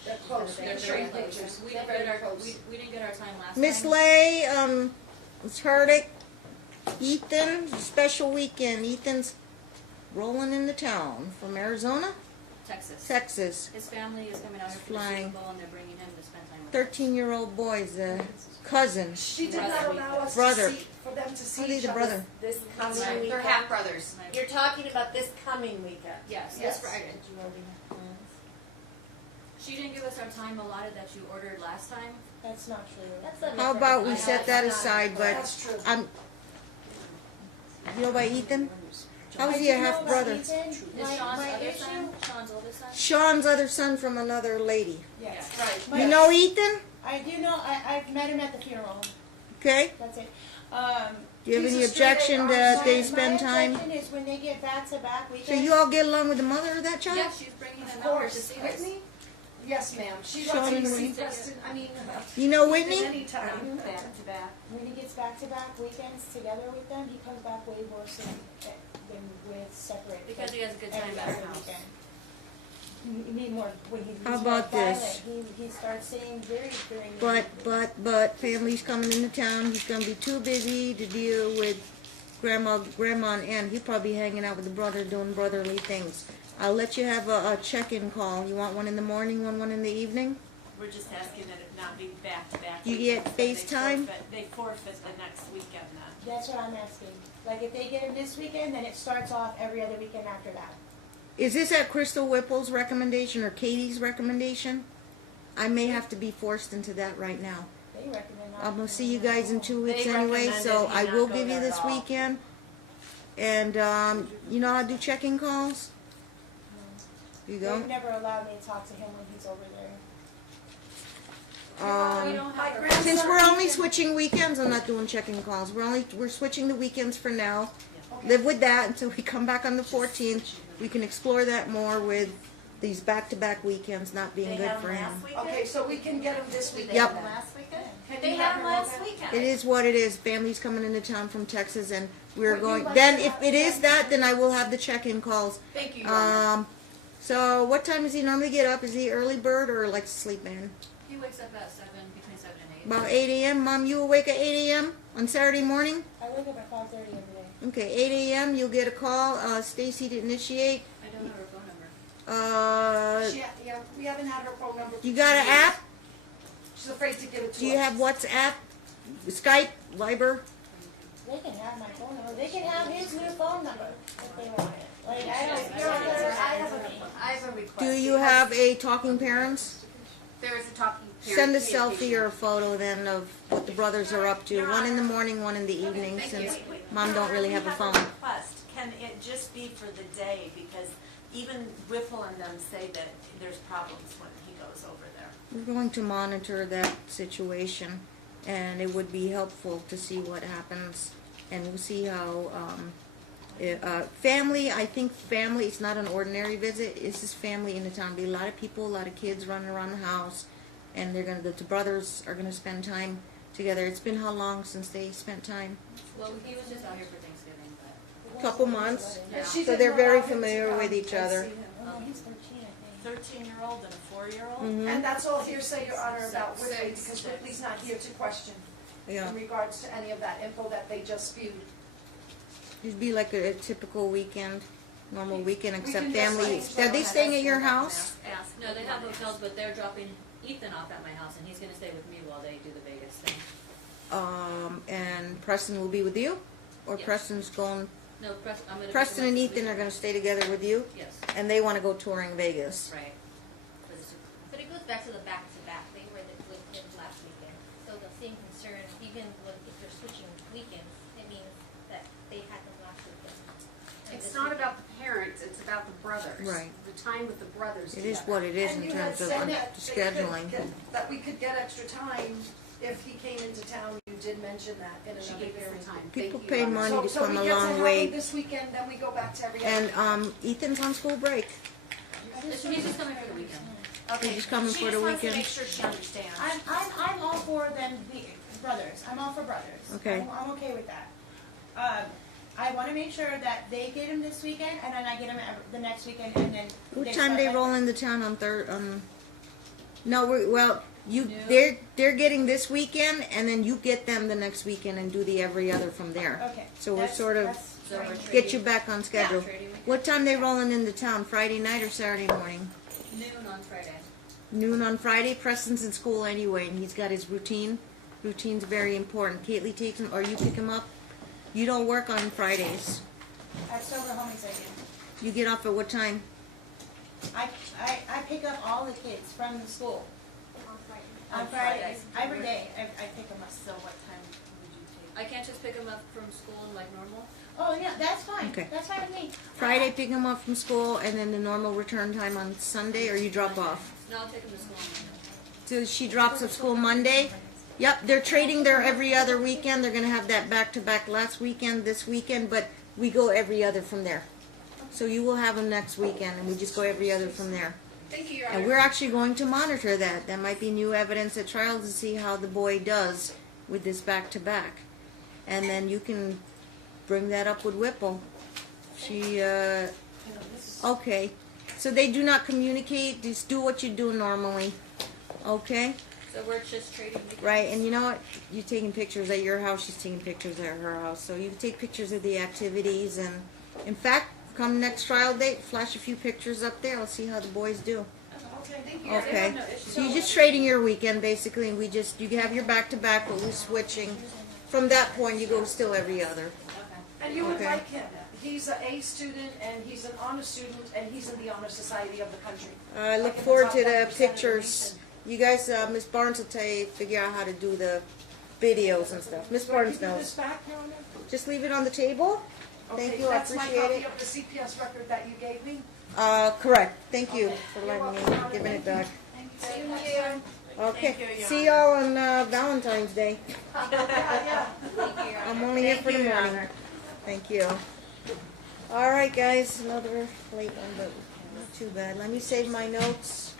They're close. They're Show you very close. pictures. We They're didn't very get our, close. we didn't get our time last Miss time. Lay, Miss Herdick, Ethan, special weekend. Ethan's rolling into town from Arizona, Texas. Texas. His family is coming out here for the Flying. Super Bowl and they're bringing him to spend time with us. 13-year-old boy's cousin. She did not allow us Brother. to see, for them to see How did each the other. brother? This coming Right. weekend. They're half brothers. You're talking about this coming weekend. Yes, Yes. this Friday. She didn't give us our time allotted that you ordered last time. That's not true. How about we set that aside, but That's true. I'm, you know about Ethan? How's I he do a know half about brother? Ethan. Is My Sean's other issue. son, Sean's oldest son? Sean's other son from another lady. Yes. Right. You know Ethan? I do know. I've met him at the funeral. Okay. That's it. Do you have He's any a straight objection A that they my spend time? objection is when they get back to back So weekends. you all get along with the mother of that child? Yeah, she's bringing him Of out here to course. see us. Whitney? Yes, ma'am. She Sean wants to and see Whitney. Preston, I mean, You know Whitney? anytime. Back to back. When he gets back to back weekends together with them, he comes back way worse than with separate. Because he has a good time every at other her house. weekend. You mean more when he's How more about violent. this? He starts saying very during the But family's coming into town. He's gonna be too busy to deal with grandma and aunt. He'll probably be hanging out with the brother doing brotherly things. I'll let you have a check-in call. You want one in the morning, one in the evening? We're just asking that it not be back-to-back. You get weekends. FaceTime? They forfeit the next weekend then. That's what I'm asking. Like if they get him this weekend, then it starts off every other weekend after that. Is this at Crystal Whipple's recommendation or Katie's recommendation? I may have to be forced into that right now. They recommend not. I'm gonna see you guys in 2 weeks They anyway, recommended so he I not will go give you there this at all. weekend. And you know how to do check-in calls? You They've don't? never allowed me to talk to him when he's over there. We don't My have our. grandson- Since we're only switching weekends, I'm not doing check-in calls. We're switching the weekends for now. Live with that until we come back on the 14th. We can explore that more with these back-to-back weekends not being They good had for them him. last weekend? Okay, so we can get him this weekend. Yep. then. Last weekend? Can They you had have them him last over? weekend. It is what it is. Family's coming into town from Texas, and we're Would you going. like Then, to if have it is him- that, then I will have the check-in calls. Thank you, Your Honor. So what time does he normally get up? Is he early bird or like sleep man? He wakes up at 7, between 7 and 8. About 8 a.m. Mom, you awake at 8 a.m. on Saturday morning? I wake up at 5:30 every day. Okay, 8 a.m. You'll get a call. Stacy to initiate. I don't have her phone number. Yeah, we haven't had her phone number. You got an app? She's afraid to give it to us. Do you have WhatsApp, Skype, Viber? They can have my phone number. They can have his new phone number if they want it. Like I don't. Your Honor, I have a request. Do you have a talking parents? There is a talking parent. Send a selfie communication. or a photo then of what the brothers are up to. One in the morning, one in the evening, thank since you. Mom don't really have a phone. We have a request. Can it just be for the day? Because even Whipple and them say that there's problems when he goes over there. We're going to monitor that situation, and it would be helpful to see what happens, and we'll see how, family, I think family, it's not an ordinary visit, it's just family in the town. Be a lot of people, a lot of kids running around the house, and the brothers are gonna spend time together. It's been how long since they spent time? Well, he was just out here for Thanksgiving, but. Couple months? Yeah. She So didn't they're very allow him to familiar come with each and other. see him. Oh, no, he's 13, I think. 13-year-old and a 4-year-old? Mhm. And that's all hearsay, Your Honor, about Six. Whitley, because Whitley's not here to question Yeah, in regards to any of that info that they just spewed. it'd be like a typical weekend, normal weekend, We except can just family. change Are they that. staying at your house? No, they have hotels, but they're dropping Ethan off at my house, and he's gonna stay with me while they do the Vegas thing. And Preston will be with you? Or Yes. Preston's going, No, I'm gonna. Preston and Ethan are gonna stay together with you? Yes, And they wanna go touring Vegas? right. For the Super Bowl. But it goes back to the back-to-back thing where they did last weekend. So the same concern, even if they're switching weekends, it means that they had them last weekend. And It's this not weekend. about the parent, it's about the brothers. Right. The time with the brothers It is together. what it is And in you had terms of said that they could scheduling. that we could get extra time if he came into town. You did mention that in She another gave us hearing. the time. People Thank you, pay Your Honor. money to So come we a get to long have way. him this weekend, then we go back to every other. And Ethan's on school break. He's just coming for the weekend. Okay. He's just coming She for the just wants to weekend. make sure she understands. I'm all for them being brothers. I'm all for brothers. Okay. I'm okay with that. I want to make sure that they get him this weekend, and then I get him the next weekend, and then. What time start they like- roll into town on third? No, you No. they're getting this weekend, and then you get them the next weekend and do the every other from there. Okay. So we're That's- sort of that's So fine. we're get you back on schedule. Trading weekend. What time they rolling into town? Friday night or Saturday morning? Noon on Friday. Noon on Friday. Preston's in school anyway, and he's got his routine. Routine's very important. Caitlin takes him, or you pick him up. You don't work on Fridays. At Sober Homies I do. You get off at what time? I pick up all the kids from the school On Friday. on Fridays. Every day I pick them up. So what time would you take? I can't just pick him up from school like normal. Oh yeah, that's fine. Okay. That's fine with me. Friday, pick him up from school, and then the normal return time on Sunday, or you drop off. No, I'll take him to school on Monday. So she drops at school Monday. Yep, they're trading their every other weekend. They're gonna have that back-to-back last weekend, this weekend, but we go every other from there. So you will have them next weekend, and we just go every other from there. Thank you, Your And Honor. we're actually going to monitor that. That might be new evidence at trial to see how the boy does with this back-to-back. And then you can bring that up with Whipple. She, okay. So they do not communicate, just do what you do normally. Okay? So we're just trading weekends. Right, and you know what? You're taking pictures at your house, she's taking pictures at her house. So you can take pictures of the activities, and in fact, come next trial date, flash a few pictures up there. Let's see how the boys do. Okay, thank you. Okay. So you're just trading your weekend basically, and you have your back-to-back, but we're switching. From that point, you go still every other. And you would Okay. like him. He's an A student, and he's an honor student, and he's in the honor society of the country. I look Like in forward top to the 1% of the pictures. nation. You guys, Miss Barnes will figure out how to do the videos and stuff. Miss Barnes Can you give this knows. back, Your Honor? Just leave it on the table. Thank Okay, you, I that's appreciate my it. copy of the CPS record that you gave me. Correct. Thank you Okay. for You're letting welcome, me, Your Honor. giving it Thank back. See you next time. Okay. Thank you, Your See y'all on Valentine's Day. Yeah. Thank you, Your I'm Honor. only here for the Your morning. Honor. Thank you. All right, guys. Another late one, but not too bad. Let me save my notes.